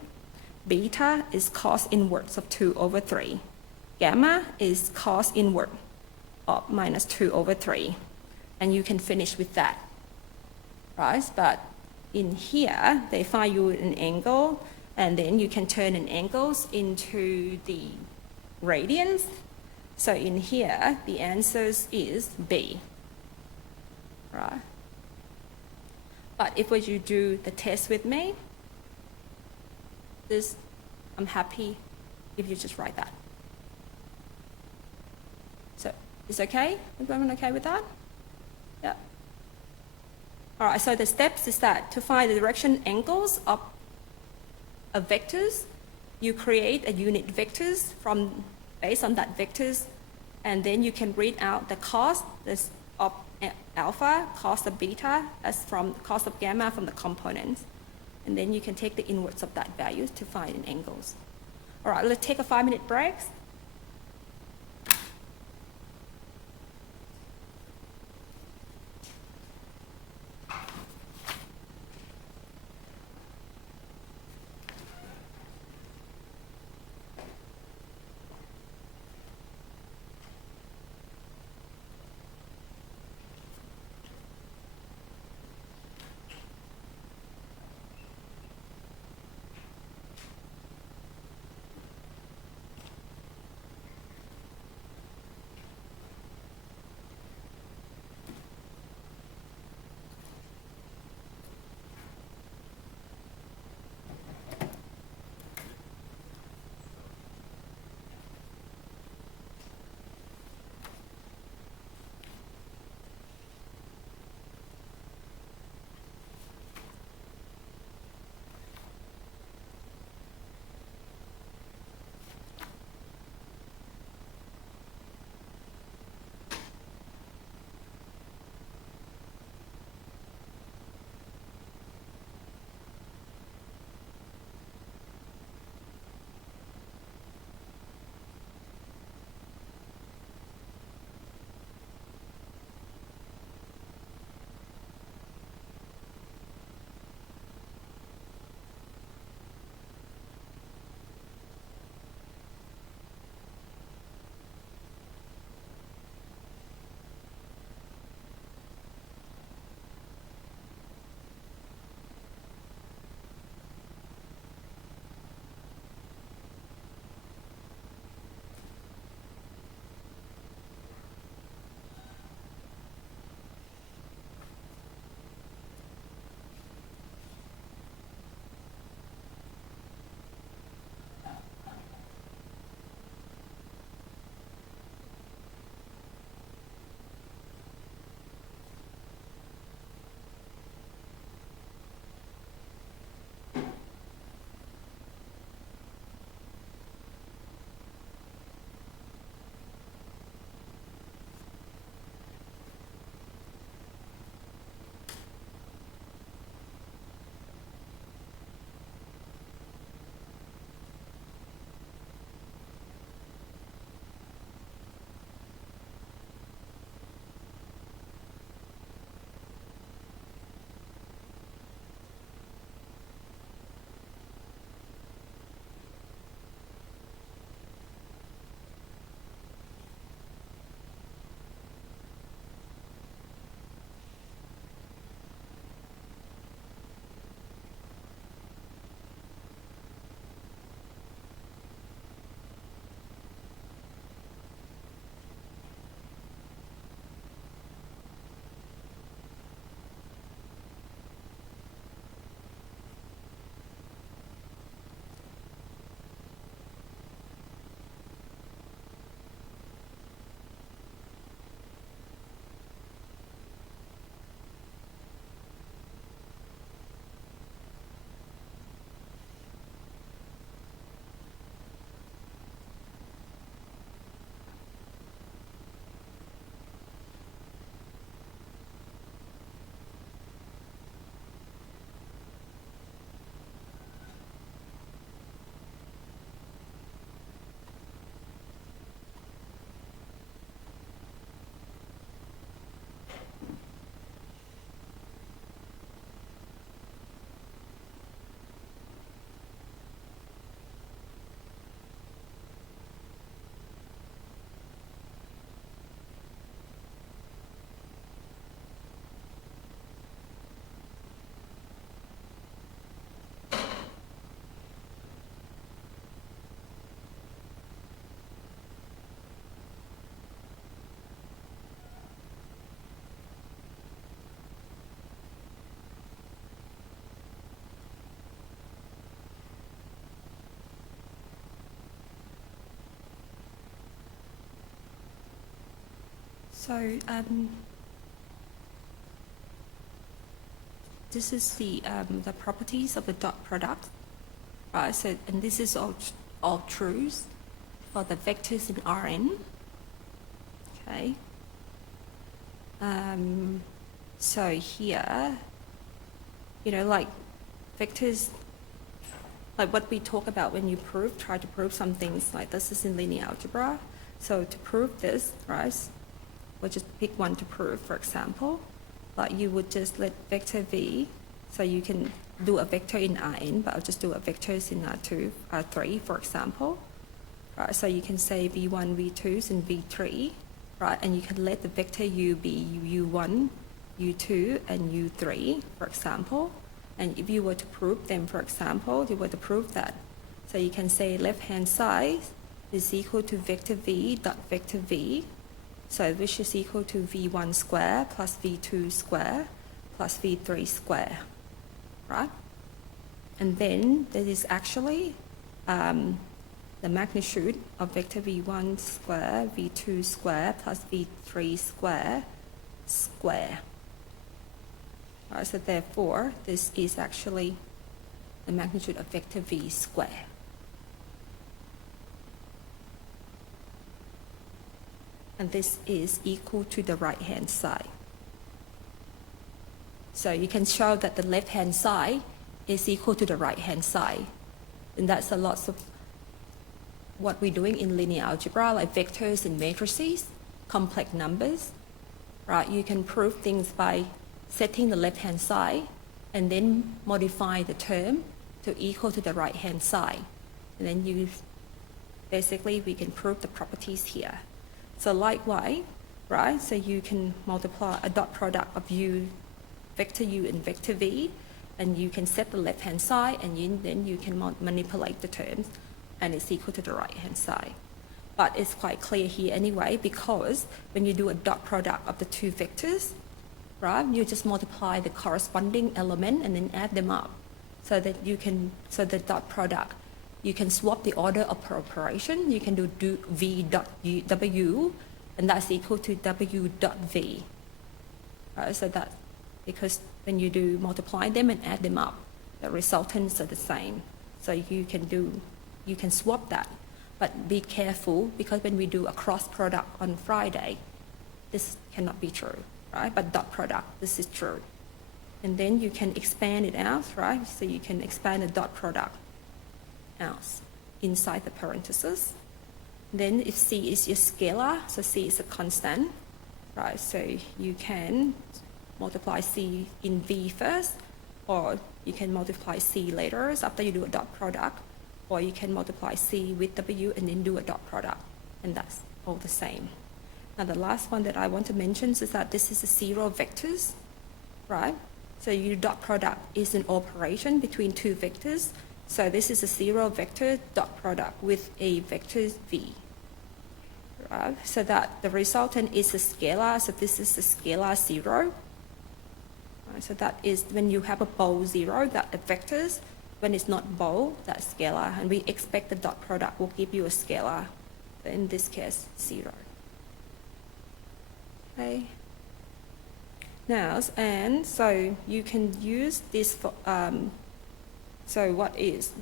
Beta is cos inverse of 2/3. Gamma is cos inverse of minus 2/3. And you can finish with that, right? But in here, they find you an angle, and then you can turn an angles into the radians. So in here, the answer is B, right? But if you do the test with me, I'm happy if you just write that. So is okay? Everyone okay with that? Yeah. All right, so the steps is that to find the direction angles of vectors, you create a unit vectors based on that vectors, and then you can read out the cos of alpha, cos of beta, as from cos of gamma from the components. And then you can take the inverse of that value to find an angles. All right, let's take a 5-minute break. So this is the properties of the dot product, right? So, and this is all truths for the vectors in Rn. Okay. So here, you know, like vectors, like what we talk about when you try to prove some things, like this is in linear algebra. So to prove this, right, we'll just pick one to prove, for example. Like you would just let vector v, so you can do a vector in Rn, but I'll just do a vectors in R2, R3, for example. Right, so you can say v1, v2s, and v3, right, and you can let the vector u be u1, u2, and u3, for example. And if you were to prove them, for example, you were to prove that. So you can say left-hand side is equal to vector v dot vector v, so which is equal to v1 square plus v2 square plus v3 square, right? And then there is actually the magnitude of vector v1 square, v2 square plus v3 square square. Right, so therefore, this is actually the magnitude of vector v square. And this is equal to the right-hand side. So you can show that the left-hand side is equal to the right-hand side. And that's a lot of what we're doing in linear algebra, like vectors and matrices, complex numbers, right? You can prove things by setting the left-hand side and then modify the term to equal to the right-hand side. And then basically we can prove the properties here. So likewise, right, so you can multiply a dot product of vector u and vector v, and you can set the left-hand side, and then you can manipulate the terms, and it's equal to the right-hand side. But it's quite clear here anyway, because when you do a dot product of the two vectors, right, you just multiply the corresponding element and then add them up, so that you can, so the dot product, you can swap the order of operation. You can do v dot w, and that's equal to w dot v. Right, so that, because when you do multiply them and add them up, the resultants are the same. So you can swap that. But be careful, because when we do a cross product on Friday, this cannot be true, right? But dot product, this is true. And then you can expand it out, right? So you can expand the dot product out inside the parentheses. Then if C is your scalar, so C is a constant, right? So you can multiply C in V first, or you can multiply C later after you do a dot product, or you can multiply C with W and then do a dot product, and that's all the same. Now the last one that I want to mention is that this is a zero vectors, right? So your dot product is an operation between two vectors. So this is a zero vector dot product with a vector v, right? So that the resultant is a scalar, so this is a scalar zero. Right? So that is when you have a bold zero, that the vectors, when it's not bold, that's scalar, and we expect the dot product will give you a scalar, so in this case, 0. Okay. Now, and so you can use this for, so what is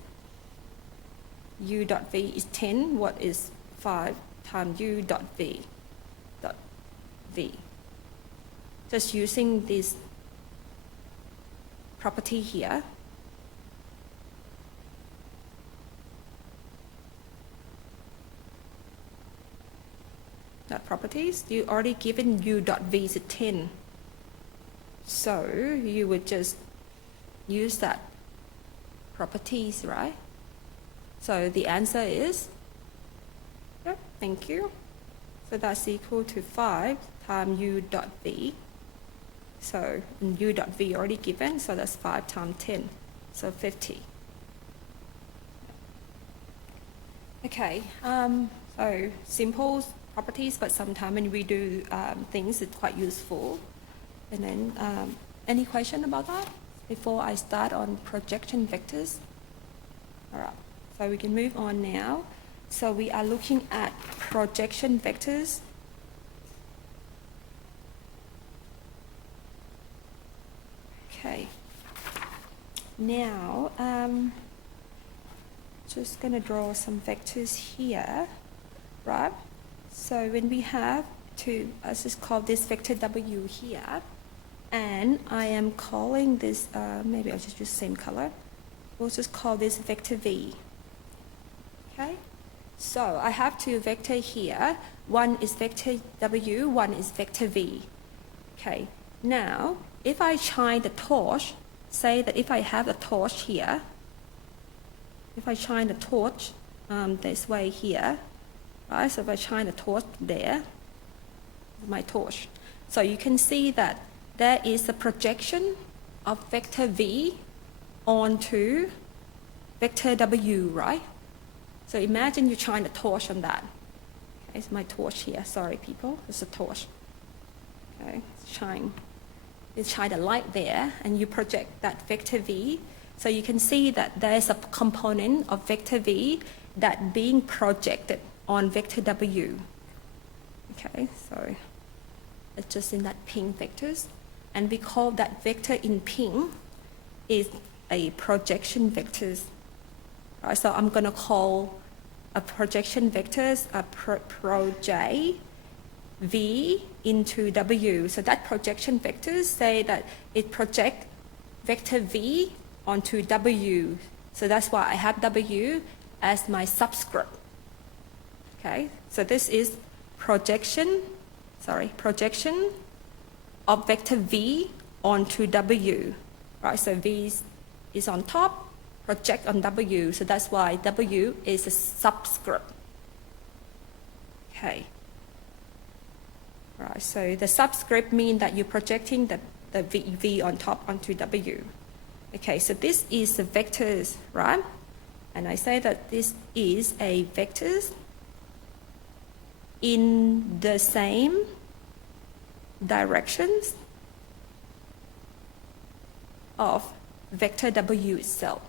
u dot v is 10, what is 5 times u dot v dot v. Just using this property here, that properties, you already given u dot v is 10. So you would just use that properties, right? So the answer is, yep, thank you. So that's equal to 5 times u dot v. So u dot v already given, so that's 5 times 10, so 50. Okay, so simple properties, but sometimes when we do things, it's quite useful. And then, any question about that before I start on projection vectors? All right, so we can move on now. So we are looking at projection vectors. Okay. Now, just going to draw some vectors here, right? So when we have let's just call this vector W here, and I am calling this, maybe I'll just use the same color. We'll just call this vector V. Okay? So I have two vectors here. One is vector W, one is vector V. Okay. Now, if I shine the torch, say that if I have a torch here, if I shine the torch this way here, right? So if I shine a torch there, my torch. So you can see that there is a projection of vector V onto vector W, right? So imagine you shine a torch on that. Okay, it's my torch here. Sorry, people. It's a torch. Okay, you shine a light there, and you project that vector V. So you can see that there's a component of vector V that being projected on vector W. Okay, so it's just in that pink vectors. And we call that vector in pink is a projection vectors. Right, so I'm going to call a projection vectors a project V into W. So that projection vectors say that it projects vector V onto W. So that's why I have W as my subscript. Okay, so this is projection of vector V onto W. Right, so V is on top, project on W. So that's why W is a subscript. Okay. Right, so the subscript means that you're projecting the V on top onto W. Okay, so this is the vectors, right? And I say that this is a vectors in the same directions of vector W itself.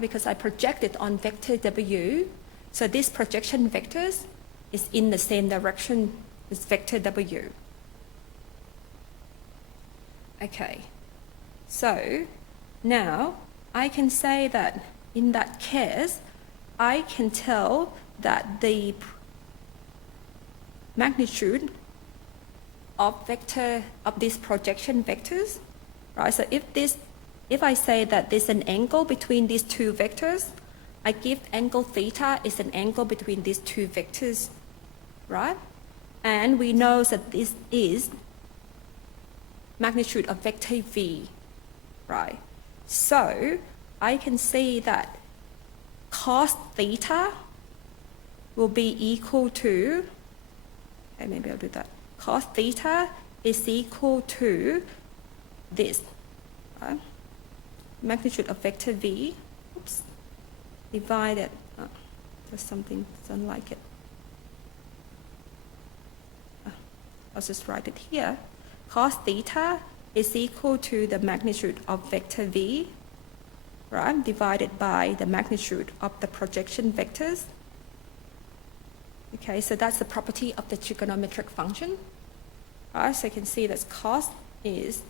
Because I projected on vector W, so this projection vectors is in the same direction as vector W. Okay, so now I can say that in that case, I can tell that the magnitude of these projection vectors, right? So if I say that there's an angle between these two vectors, I give angle theta is an angle between these two vectors, right? And we know that this is magnitude of vector V, right? So I can see that cos theta will be equal to, okay, maybe I'll do that. Cos theta is equal to this, right? Magnitude of vector V, oops, divided, there's something doesn't like it. I'll just write it here. Cos theta is equal to the magnitude of vector V, right, divided by the magnitude of the projection vectors. Okay, so that's the property of the trigonometric function. All right, so you can see that cos is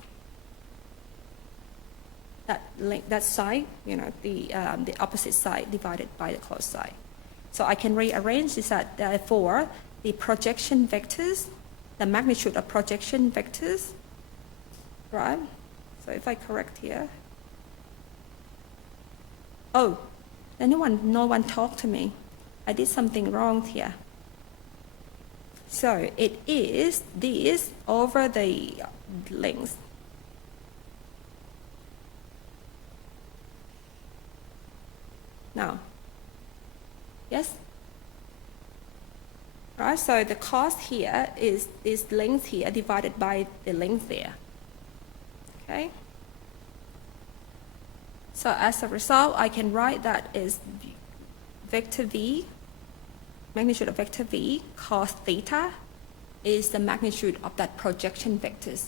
that side, you know, the opposite side divided by the closed side. So I can rearrange this that therefore the projection vectors, the magnitude of projection vectors, right? So if I correct here, oh, no one talked to me. I did something wrong here. So it is this over the length. Now, yes? Right, so the cos here is this length here divided by the length there. Okay? So as a result, I can write that as vector V, magnitude of vector V, cos theta is the magnitude of that projection vectors.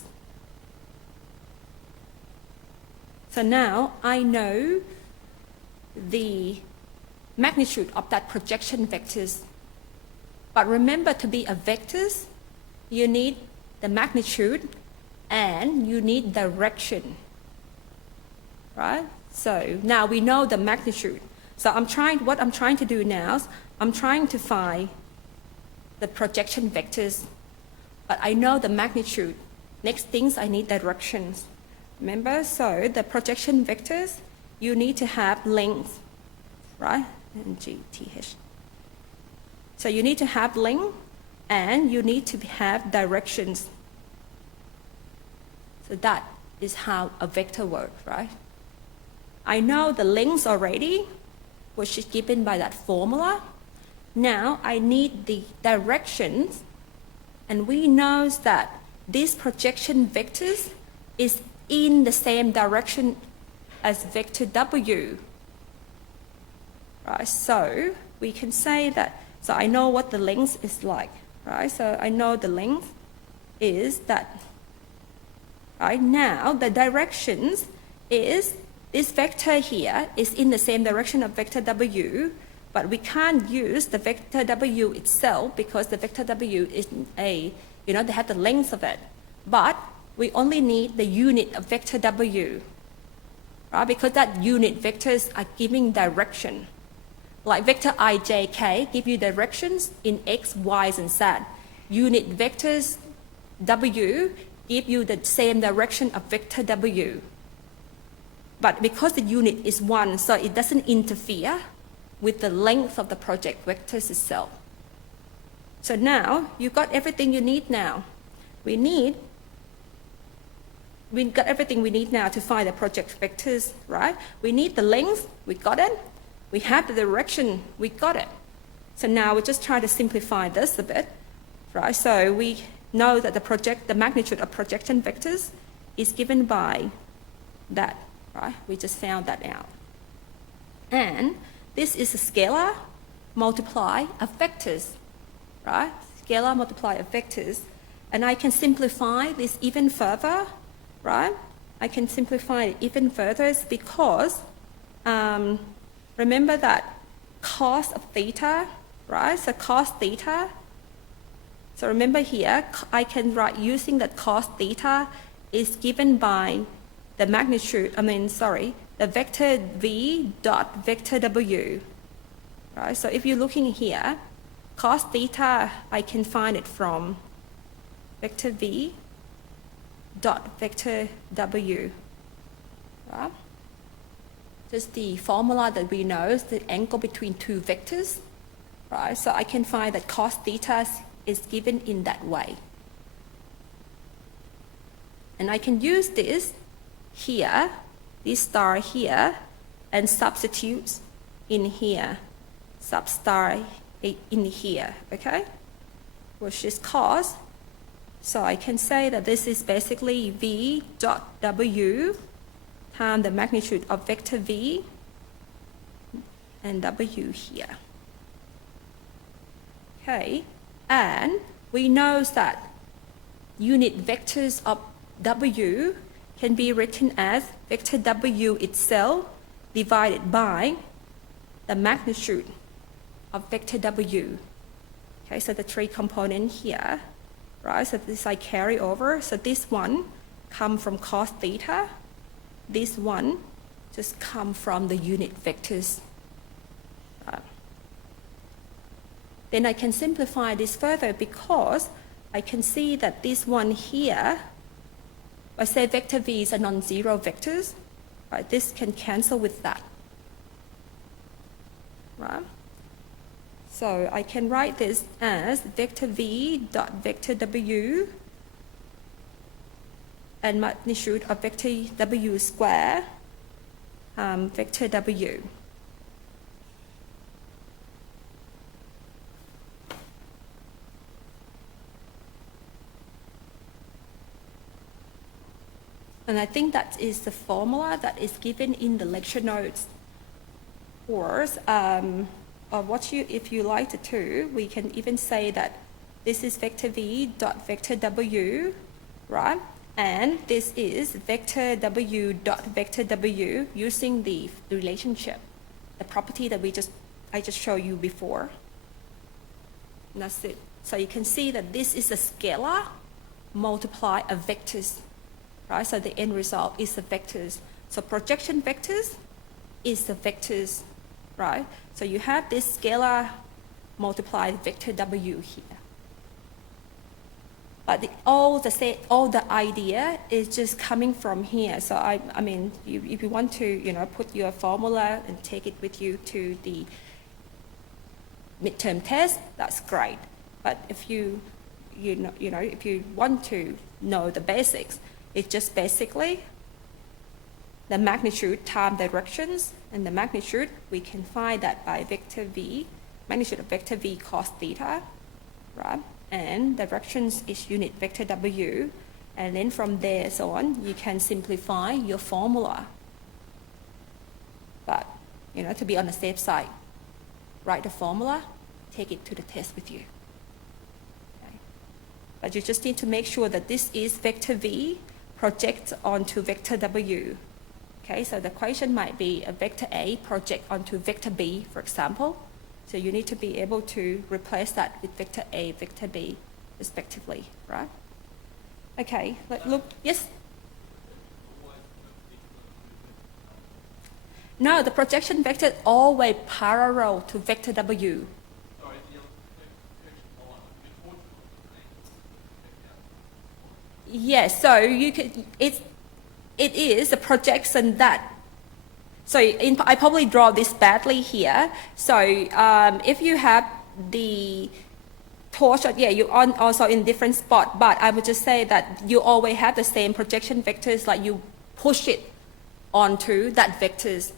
So now I know the magnitude of that projection vectors. But remember, to be a vectors, you need the magnitude and you need direction. right? So now we know the magnitude. So what I'm trying to do now is I'm trying to find the projection vectors, but I know the magnitude. Next things, I need directions. Remember, so the projection vectors, you need to have length, right? And GTH. So you need to have length and you need to have directions. So that is how a vector works, right? I know the length already, which is given by that formula. Now I need the directions, and we know that this projection vectors is in the same direction as vector W. Right, so we can say that, so I know what the length is like, right? So I know the length is that, right? Now the directions is, this vector here is in the same direction of vector W, but we can't use the vector W itself because the vector W is they have the length of it. But we only need the unit of vector W, right? Because that unit vectors are giving direction. Like vector I, j, k give you directions in x, y, and z. Unit vectors W give you the same direction of vector W. But because the unit is 1, so it doesn't interfere with the length of the project vectors itself. So now you've got everything you need now. We've got everything we need now to find the project vectors, right? We need the length, we got it. We have the direction, we got it. So now we just try to simplify this a bit, right? So we know that the magnitude of projection vectors is given by that, right? We just found that out. And this is a scalar multiply of vectors, right? Scalar multiply of vectors. And I can simplify this even further, right? I can simplify it even further because remember that cos of theta, right? So cos theta. So remember here, I can write using that cos theta is given by the magnitude, the vector v dot vector w, right? So if you're looking here, cos theta, I can find it from vector v dot vector w, right? Just the formula that we know is the angle between two vectors, right? So I can find that cos theta is given in that way. And I can use this here, this star here, and substitute in here, substar in here, okay? Which is cos. So I can say that this is basically v dot w times the magnitude of vector v and w here. Okay, and we know that unit vectors of w can be written as vector w itself divided by the magnitude of vector w. Okay, so the three components here, right? So this I carry over. So this one come from cos theta. This one just come from the unit vectors. Then I can simplify this further because I can see that this one here, I say vector v is a non-zero vectors, right? This can cancel with that, right? So I can write this as vector v dot vector w and magnitude of vector w square vector w. And I think that is the formula that is given in the lecture notes. Or if you like to, we can even say that this is vector v dot vector w, right? And this is vector w dot vector w using the relationship, the property that I just showed you before. And that's it. So you can see that this is a scalar multiply of vectors, right? So the end result is the vectors. So projection vectors is the vectors, right? So you have this scalar multiplied vector W here. But all the idea is just coming from here. So I mean, if you want to, put your formula and take it with you to the midterm test, that's great. But if if you want to know the basics, it's just basically the magnitude times directions, and the magnitude we can find that by vector v, magnitude of vector v cos theta, right? And directions is unit vector w, and then from there so on, you can simplify your formula. But to be on the safe side, write the formula, take it to the test with you. Okay. But you just need to make sure that this is vector v projects onto vector w. Okay, so the equation might be a vector A project onto vector B, for example. So you need to be able to replace that with vector A, vector B, respectively, right? Okay, look, yes? No, the projection vector is always parallel to vector W. Yes, so you could, it is a projection that, so I probably draw this badly here. So if you have the torch, yeah, you're also in different spot, but I would just say that you always have the same projection vectors, like you push it onto that vectors,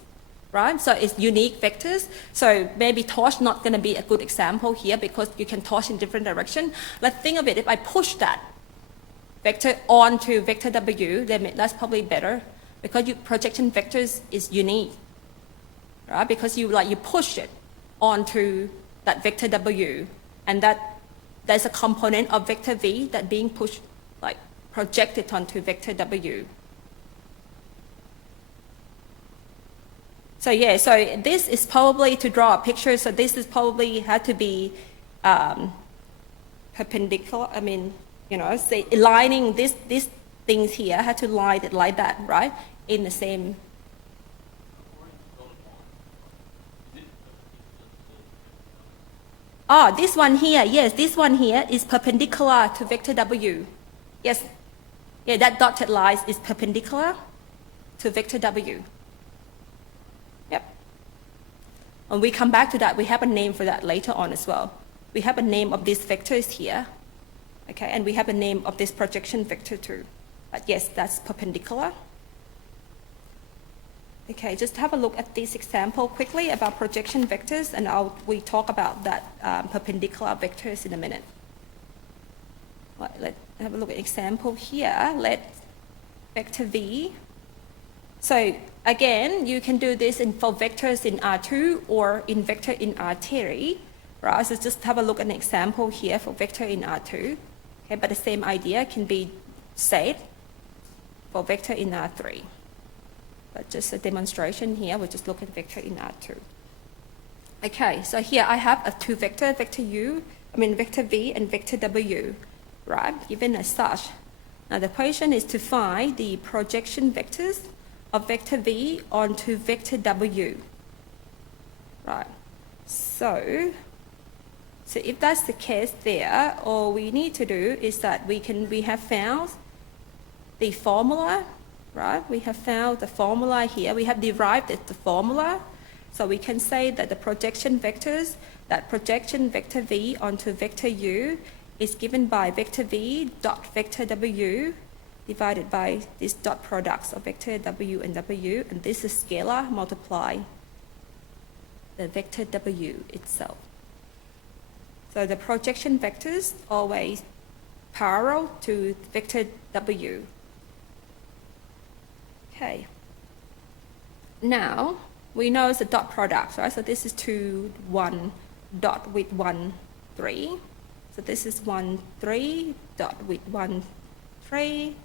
right? So it's unique vectors. So maybe torch not going to be a good example here because you can torch in different direction. Let's think of it, if I push that vector onto vector W, then that's probably better because your projection vectors is unique, right? Because you push it onto that vector W, and there's a component of vector V that being pushed, projected onto vector W. So yeah, so this is probably to draw a picture. So this is probably had to be perpendicular. I mean, say aligning these things here, had to line it like that, right? In the same. Oh, this one here, yes, this one here is perpendicular to vector W. Yes, yeah, that dotted line is perpendicular to vector W. Yep. And we come back to that, we have a name for that later on as well. We have a name of these vectors here. Okay, and we have a name of this projection vector too. But yes, that's perpendicular. Okay, just have a look at this example quickly about projection vectors, and we talk about that perpendicular vectors in a minute. Right, let's have a look at example here. Let vector v. So again, you can do this for vectors in R2 or in vector in R3. Right, so just have a look at an example here for vector in R2. Okay, but the same idea can be said for vector in R3. But just a demonstration here, we'll just look at vector in R2. Okay, so here I have two vector vector V and vector W, right, given as such. Now the question is to find the projection vectors of vector V onto vector W, right? So if that's the case there, all we need to do is that we have found the formula, right? We have found the formula here. We have derived the formula. So we can say that the projection vectors, that projection vector V onto vector U is given by vector V dot vector W divided by this dot products of vector W and W, and this is scalar multiply the vector W itself. So the projection vectors always parallel to vector W. Okay. Now, we know it's a dot product, right? So this is 2, 1, dot with 1, 3. So this is 1, 3, dot with 1, 3.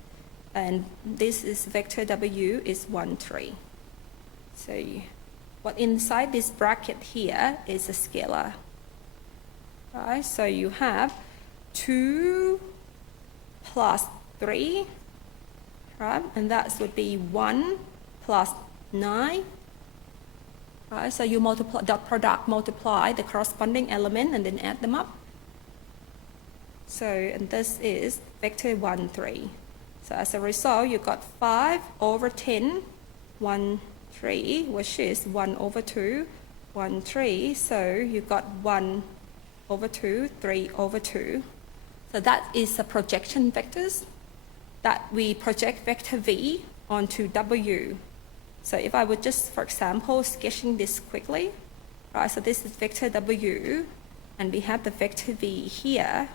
And this is vector W is 1, 3. So what inside this bracket here is a scalar. Right, so you have 2 plus 3, right? And that would be 1 plus 9. Right, so you multiply, dot product, multiply the corresponding element and then add them up. So, and this is vector 1, 3. So as a result, you got 5 over 10, 1, 3, which is 1 over 2, 1, 3. So you got 1 over 2, 3 over 2. So that is the projection vectors that we project vector V onto W. So if I would just, for example, sketching this quickly, right? So this is vector W, and we have the vector V here,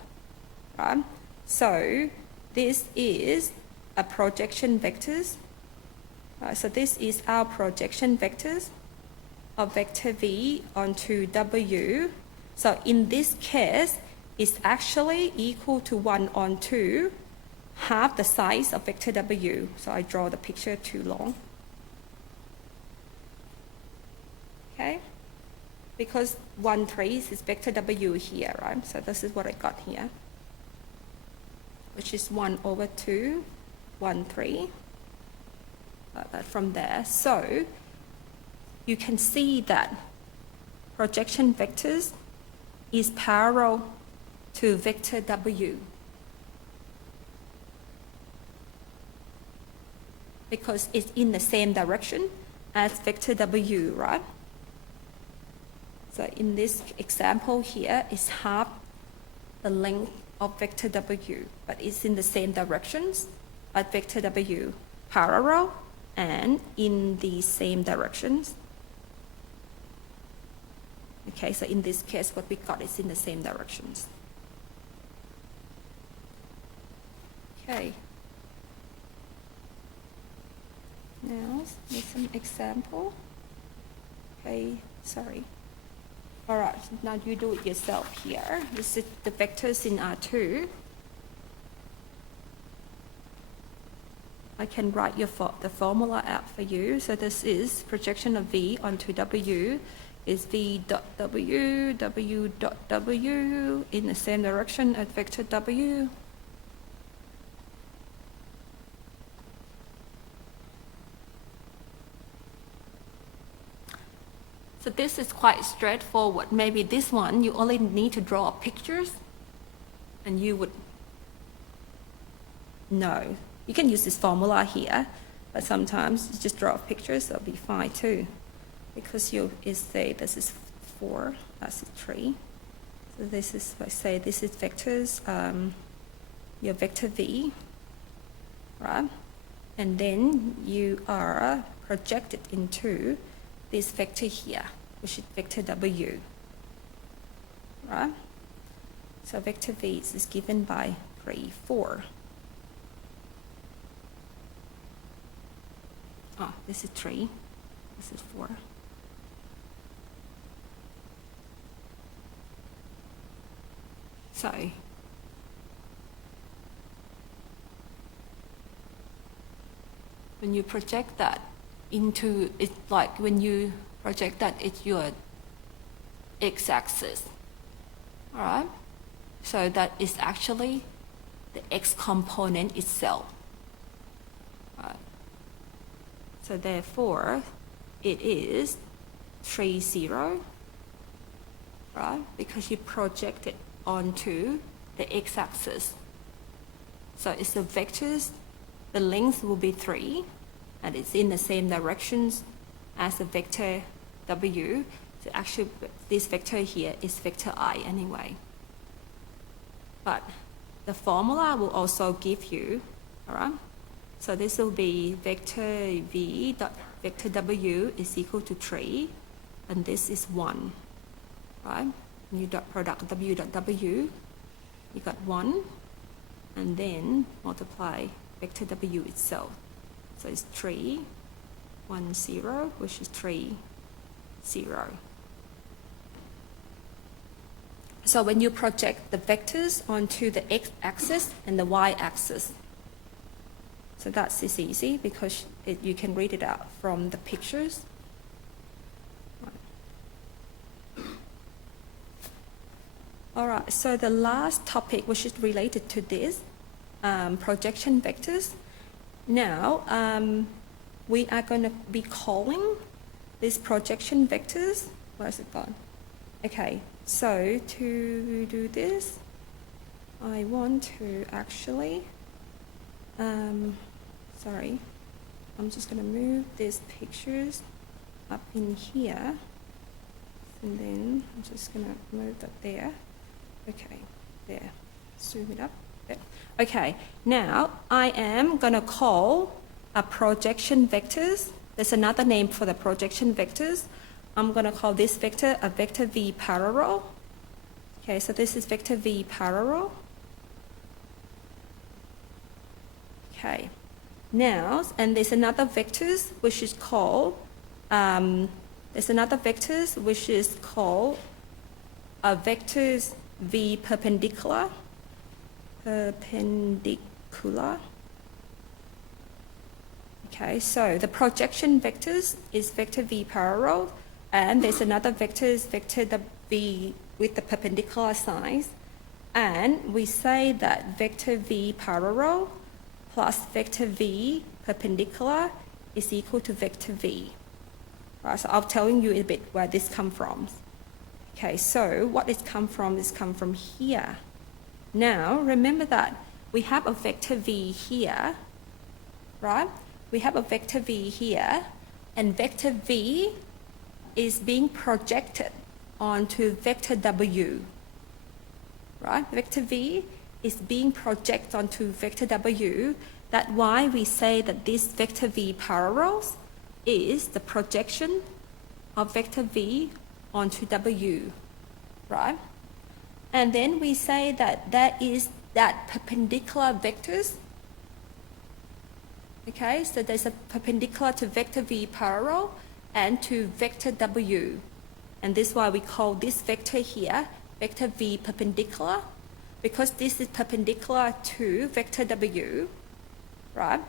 right? So this is a projection vectors. Right? So this is our projection vectors of vector V onto W. So in this case, it's actually equal to 1 on 2, half the size of vector W. So I draw the picture too long. Okay, because 1, 3 is vector W here, right? So this is what I got here, which is 1 over 2, 1, 3. From there, so you can see that projection vectors is parallel to vector W, because it's in the same direction as vector W, right? So in this example here, it's half the length of vector W, but it's in the same directions as vector W, parallel and in the same directions. Okay, so in this case, what we got is in the same directions. Okay. Now, here's some example. Okay, sorry. All right, now you do it yourself here. This is the vectors in R2. I can write the formula out for you. So this is projection of V onto W is V dot W, W dot W in the same direction as vector W. So this is quite straightforward. Maybe this one, you only need to draw pictures and you would know. You can use this formula here, but sometimes you just draw pictures, that'll be fine too. Because say this is 4, that's 3. So this is, let's say this is vectors, your vector V, right? And then you are projected into this vector here, which is vector W, right? So vector V is given by 3, 4. Oh, this is 3, this is 4. So when you project that into, it's like when you project that, it's your x-axis, all right? So that is actually the x component itself. Right. So therefore, it is 3, 0, right? Because you project it onto the x-axis. So it's the vectors, the length will be 3, and it's in the same directions as the vector W. So actually, this vector here is vector I anyway. But the formula will also give you, all right? So this will be vector V dot vector W is equal to 3, and this is 1, right? And you dot product W dot W, you got 1, and then multiply vector W itself. So it's 3, 1, 0, which is 3, 0. So when you project the vectors onto the x-axis and the y-axis, so that's easy because you can read it out from the pictures. All right, so the last topic, which is related to this, projection vectors. Now, we are going to be calling these projection vectors. Where's it gone? Okay, so to do this, I want to actually, sorry, I'm just going to move these pictures up in here, and then I'm just going to move that there. Okay, there, zoom it up. There. Okay, now I am going to call a projection vectors. There's another name for the projection vectors. I'm going to call this vector a vector v parallel. Okay, so this is vector v parallel. Okay, now, and there's another vectors which is called, a vectors v perpendicular. Okay, so the projection vectors is vector v parallel, and there's another vectors, vector the v with the perpendicular signs, and we say that vector v parallel plus vector v perpendicular is equal to vector v. Right, so I'm telling you a bit where this comes from. Okay, so what it's come from is come from here. Now, remember that we have a vector v here, right? We have a vector v here, and vector v is being projected onto vector w, right? Vector v is being projected onto vector w. That's why we say that this vector v parallels is the projection of vector v onto w, right? And then we say that that is that perpendicular vectors. Okay, so there's a perpendicular to vector v parallel and to vector w. And this is why we call this vector here vector v perpendicular, because this is perpendicular to vector w, right?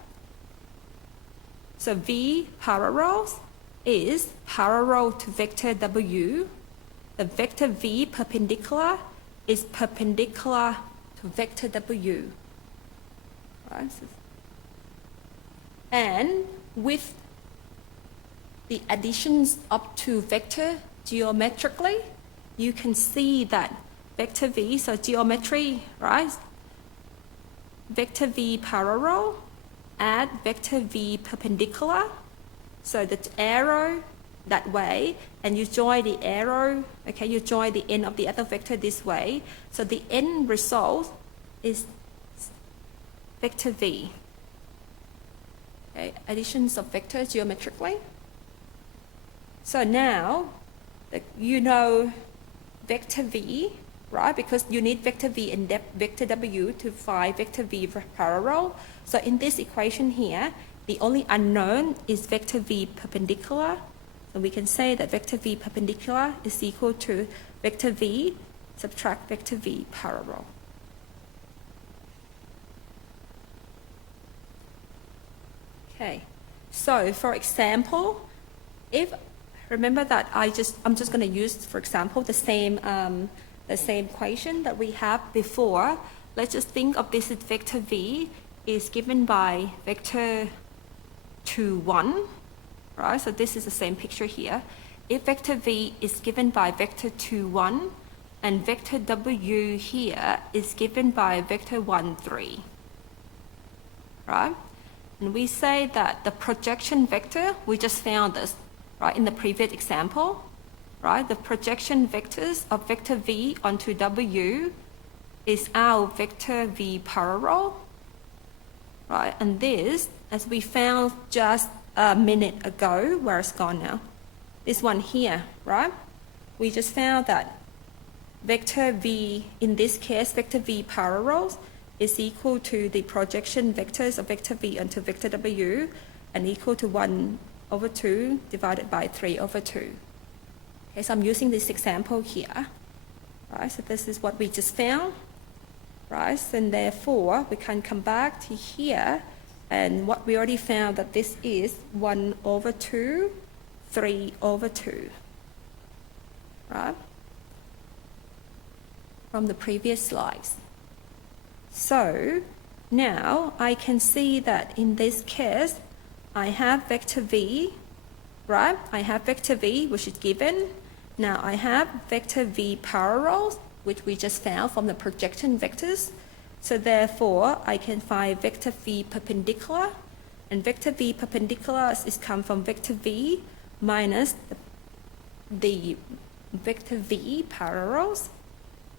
So v parallels is parallel to vector w. The vector v perpendicular is perpendicular to vector w, right? And with the additions up to vector geometrically, you can see that vector v, so geometry, right? Vector v parallel, add vector v perpendicular, so the arrow that way, and you join the arrow, okay, you join the end of the other vector this way, so the end result is vector v. Okay, additions of vectors geometrically. So now, you know vector v, right? Because you need vector v and vector w to find vector v parallel. So in this equation here, the only unknown is vector v perpendicular. So we can say that vector v perpendicular is equal to vector v subtract vector v parallel. Okay, so for example, if remember that I'm just going to use, for example, the same equation that we have before. Let's just think of this as vector v is given by vector 2, 1, right? So this is the same picture here. If vector v is given by vector 2, 1, and vector w here is given by vector 1, 3, right? And we say that the projection vector, we just found this, right, in the previous example, right? The projection vectors of vector v onto w is our vector v parallel, right? And this, as we found just a minute ago, where it's gone now, this one here, right? We just found that vector v, in this case, vector v parallels is equal to the projection vectors of vector v onto vector w, and equal to 1/2 divided by 3/2. Okay, so I'm using this example here, right? So this is what we just found, right? And therefore, we can come back to here, and what we already found that this is 1/2, 3/2, right? From the previous slides. So now I can see that in this case, I have vector v, right? I have vector v, which is given. Now I have vector v parallel, which we just found from the projection vectors. So therefore, I can find vector v perpendicular, and vector v perpendicular is come from vector v minus the vector v parallels,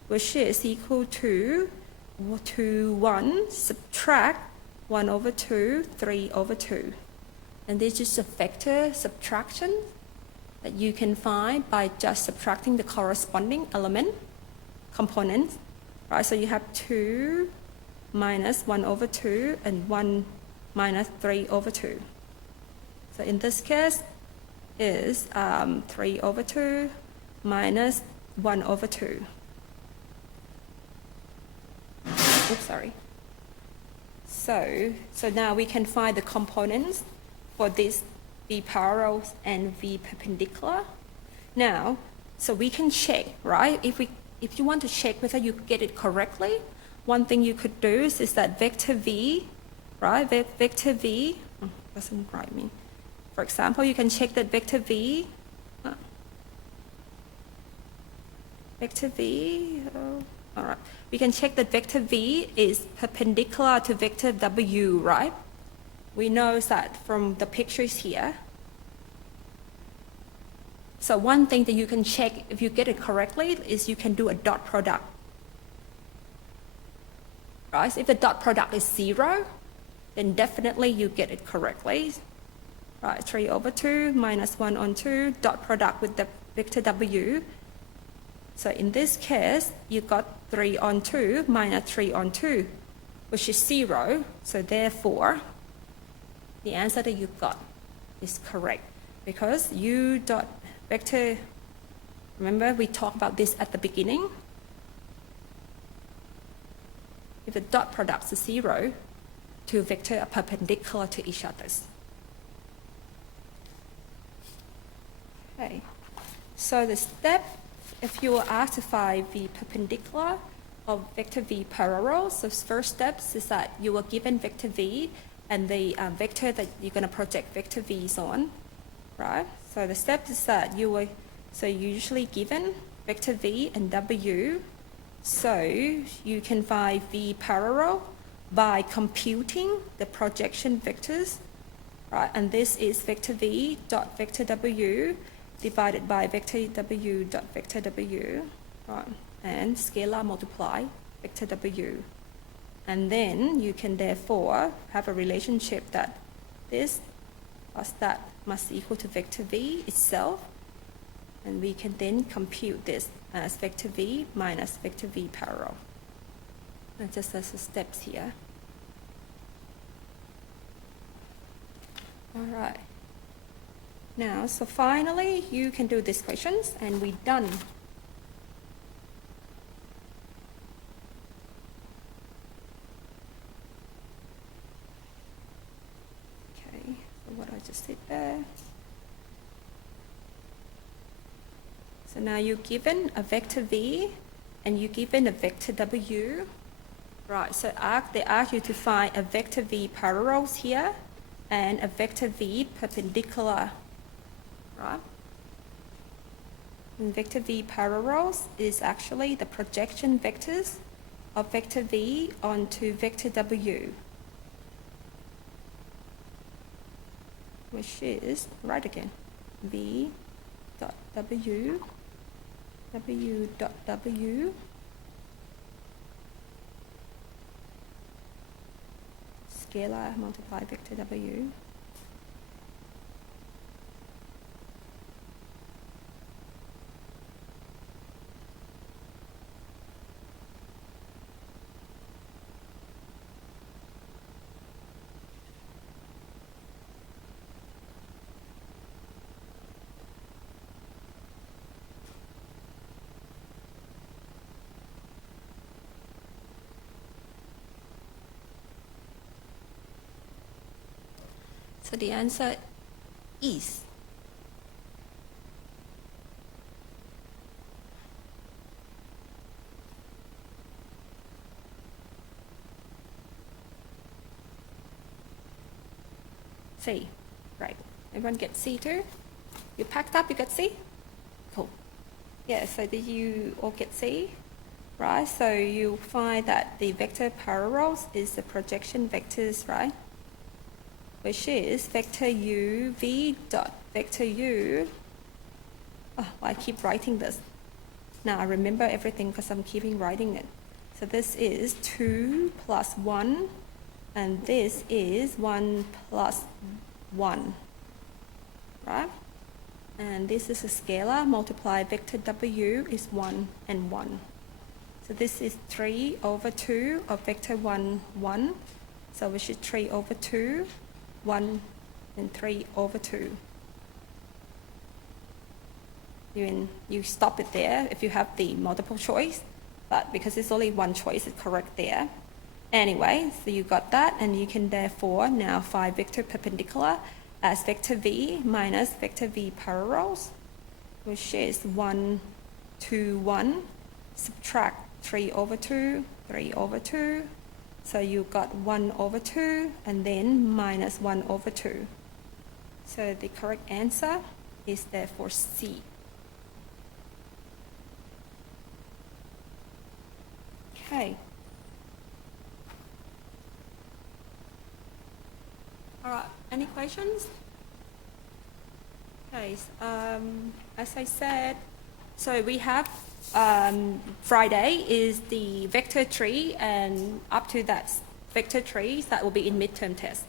which is equal to 1 subtract 1 over 2, 3 over 2. And this is a vector subtraction that you can find by just subtracting the corresponding components. Right, so you have 2 minus 1 over 2 and 1 minus 3 over 2. So in this case is 3 over 2 minus 1 over 2. Oops, sorry. So now we can find the components for this v parallel and v perpendicular. Now, so we can check, right? If you want to check whether you get it correctly, one thing you could do is that vector v, right? Vector v doesn't write me. For example, you can check that vector v. All right. We can check that vector v is perpendicular to vector w, right? We know that from the pictures here. So one thing that you can check if you get it correctly is you can do a dot product. Right? So if the dot product is 0, then definitely you get it correctly. Right, 3 over 2 minus 1 on 2, dot product with the vector w. So in this case, you got 3 on 2 minus 3 on 2, which is 0. So therefore, the answer that you got is correct because u dot vector, remember we talked about this at the beginning. If the dot products is 0, two vectors are perpendicular to each other. Okay, so the step, if you are asked to find the perpendicular of vector v parallel, so first step is that you are given vector v and the vector that you're going to project vector v's on, right? So the step is that you're usually given vector v and w, so you can find v parallel by computing the projection vectors, right? And this is vector v dot vector w divided by vector w dot vector w, right? And scalar multiply vector w. And then you can therefore have a relationship that this plus that must equal to vector v itself. And we can then compute this as vector v minus vector v parallel. And just as the steps here. All right. Now, so finally, you can do these questions, and we're done. Okay, so what I just did there. So now you're given a vector v, and you're given a vector w. Right, so they ask you to find a vector v parallels here, and a vector v perpendicular. Right? And vector v parallels is actually the projection vectors of vector v onto vector w, which is, right again, v dot w, w dot w, scalar multiply vector w. So the answer is C. Right. Everyone get C too? You packed up, you got C? Cool. Yeah, so did you all get C? Right, so you find that the vector parallels is the projection vectors, right? Which is vector u v dot vector u. Oh, I keep writing this. Now I remember everything because I'm keeping writing it. So this is 2 plus 1, and this is 1 plus 1, right? And this is a scalar, multiply vector w is 1 and 1. So this is 3 over 2 of vector 1, 1. So which is 3 over 2, 1, and 3 over 2. You stop it there if you have the multiple choice, but because it's only one choice, it's correct there. Anyway, so you got that, and you can therefore now find vector perpendicular as vector v minus vector v parallels, which is 1, 2, 1, subtract 3 over 2, 3 over 2. So you got 1 over 2, and then minus 1 over 2. So the correct answer is therefore C. Okay. All right, any questions? Okay, as I said, so we have Friday is the vector tree, and up to that vector trees that will be in midterm test.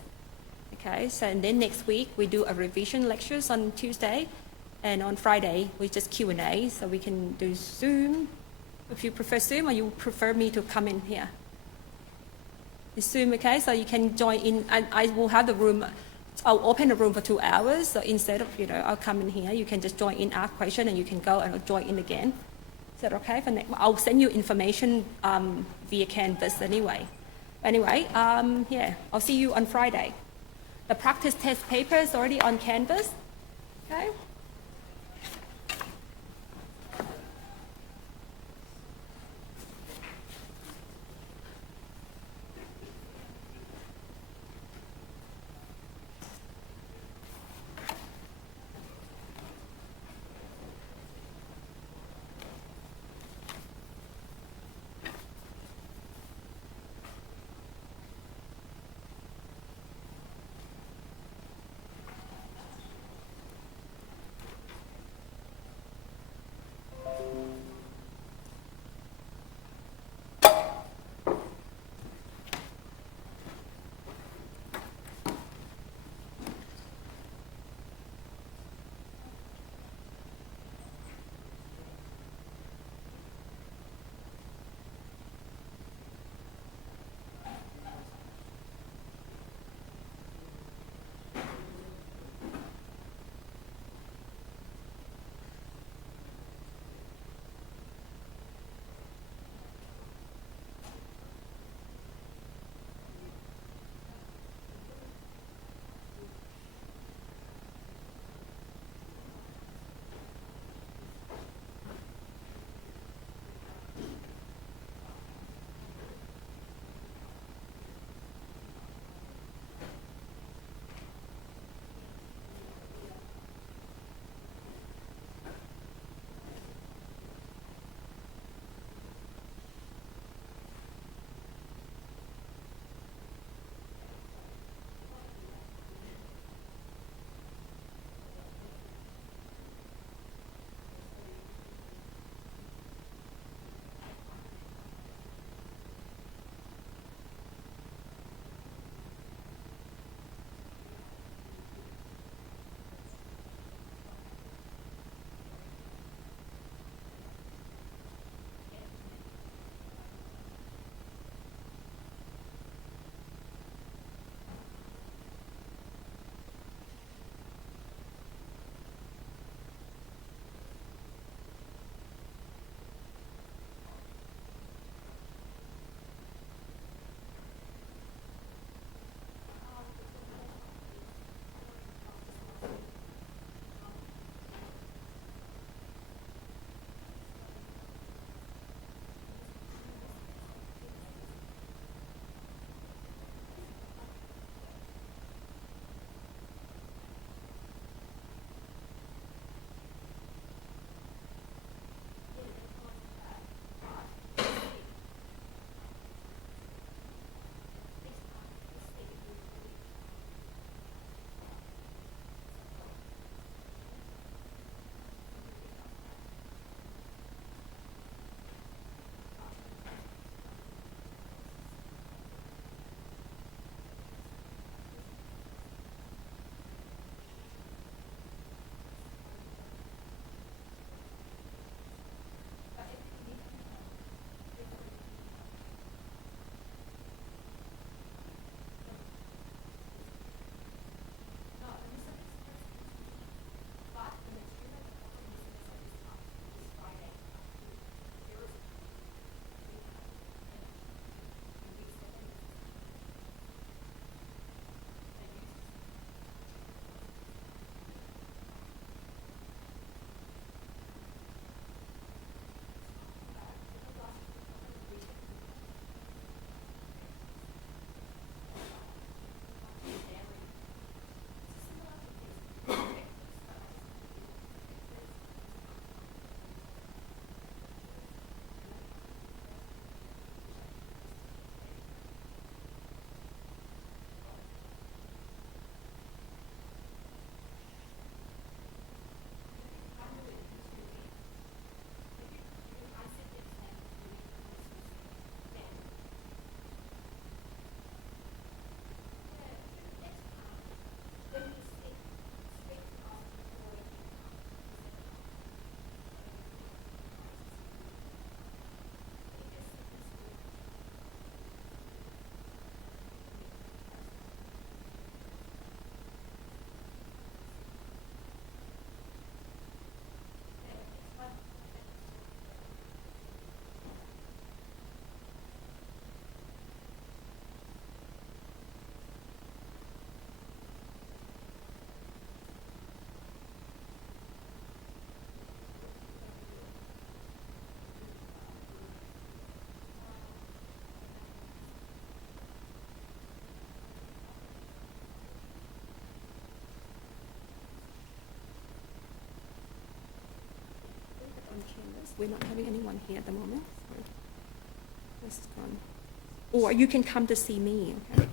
Okay, so and then next week we do a revision lectures on Tuesday, and on Friday we just Q&A, so we can do Zoom. If you prefer Zoom, or you prefer me to come in here? It's Zoom, okay? So you can join in, and I will have the room. I'll open the room for 2 hours. So instead of, I'll come in here, you can just join in, ask question, and you can go and join in again. Is that okay? I'll send you information via Canvas anyway. Anyway, yeah, I'll see you on Friday. The practice test paper is already on Canvas, okay? we're not having anyone here at the moment. So, just gone. Or you can come to see me, okay?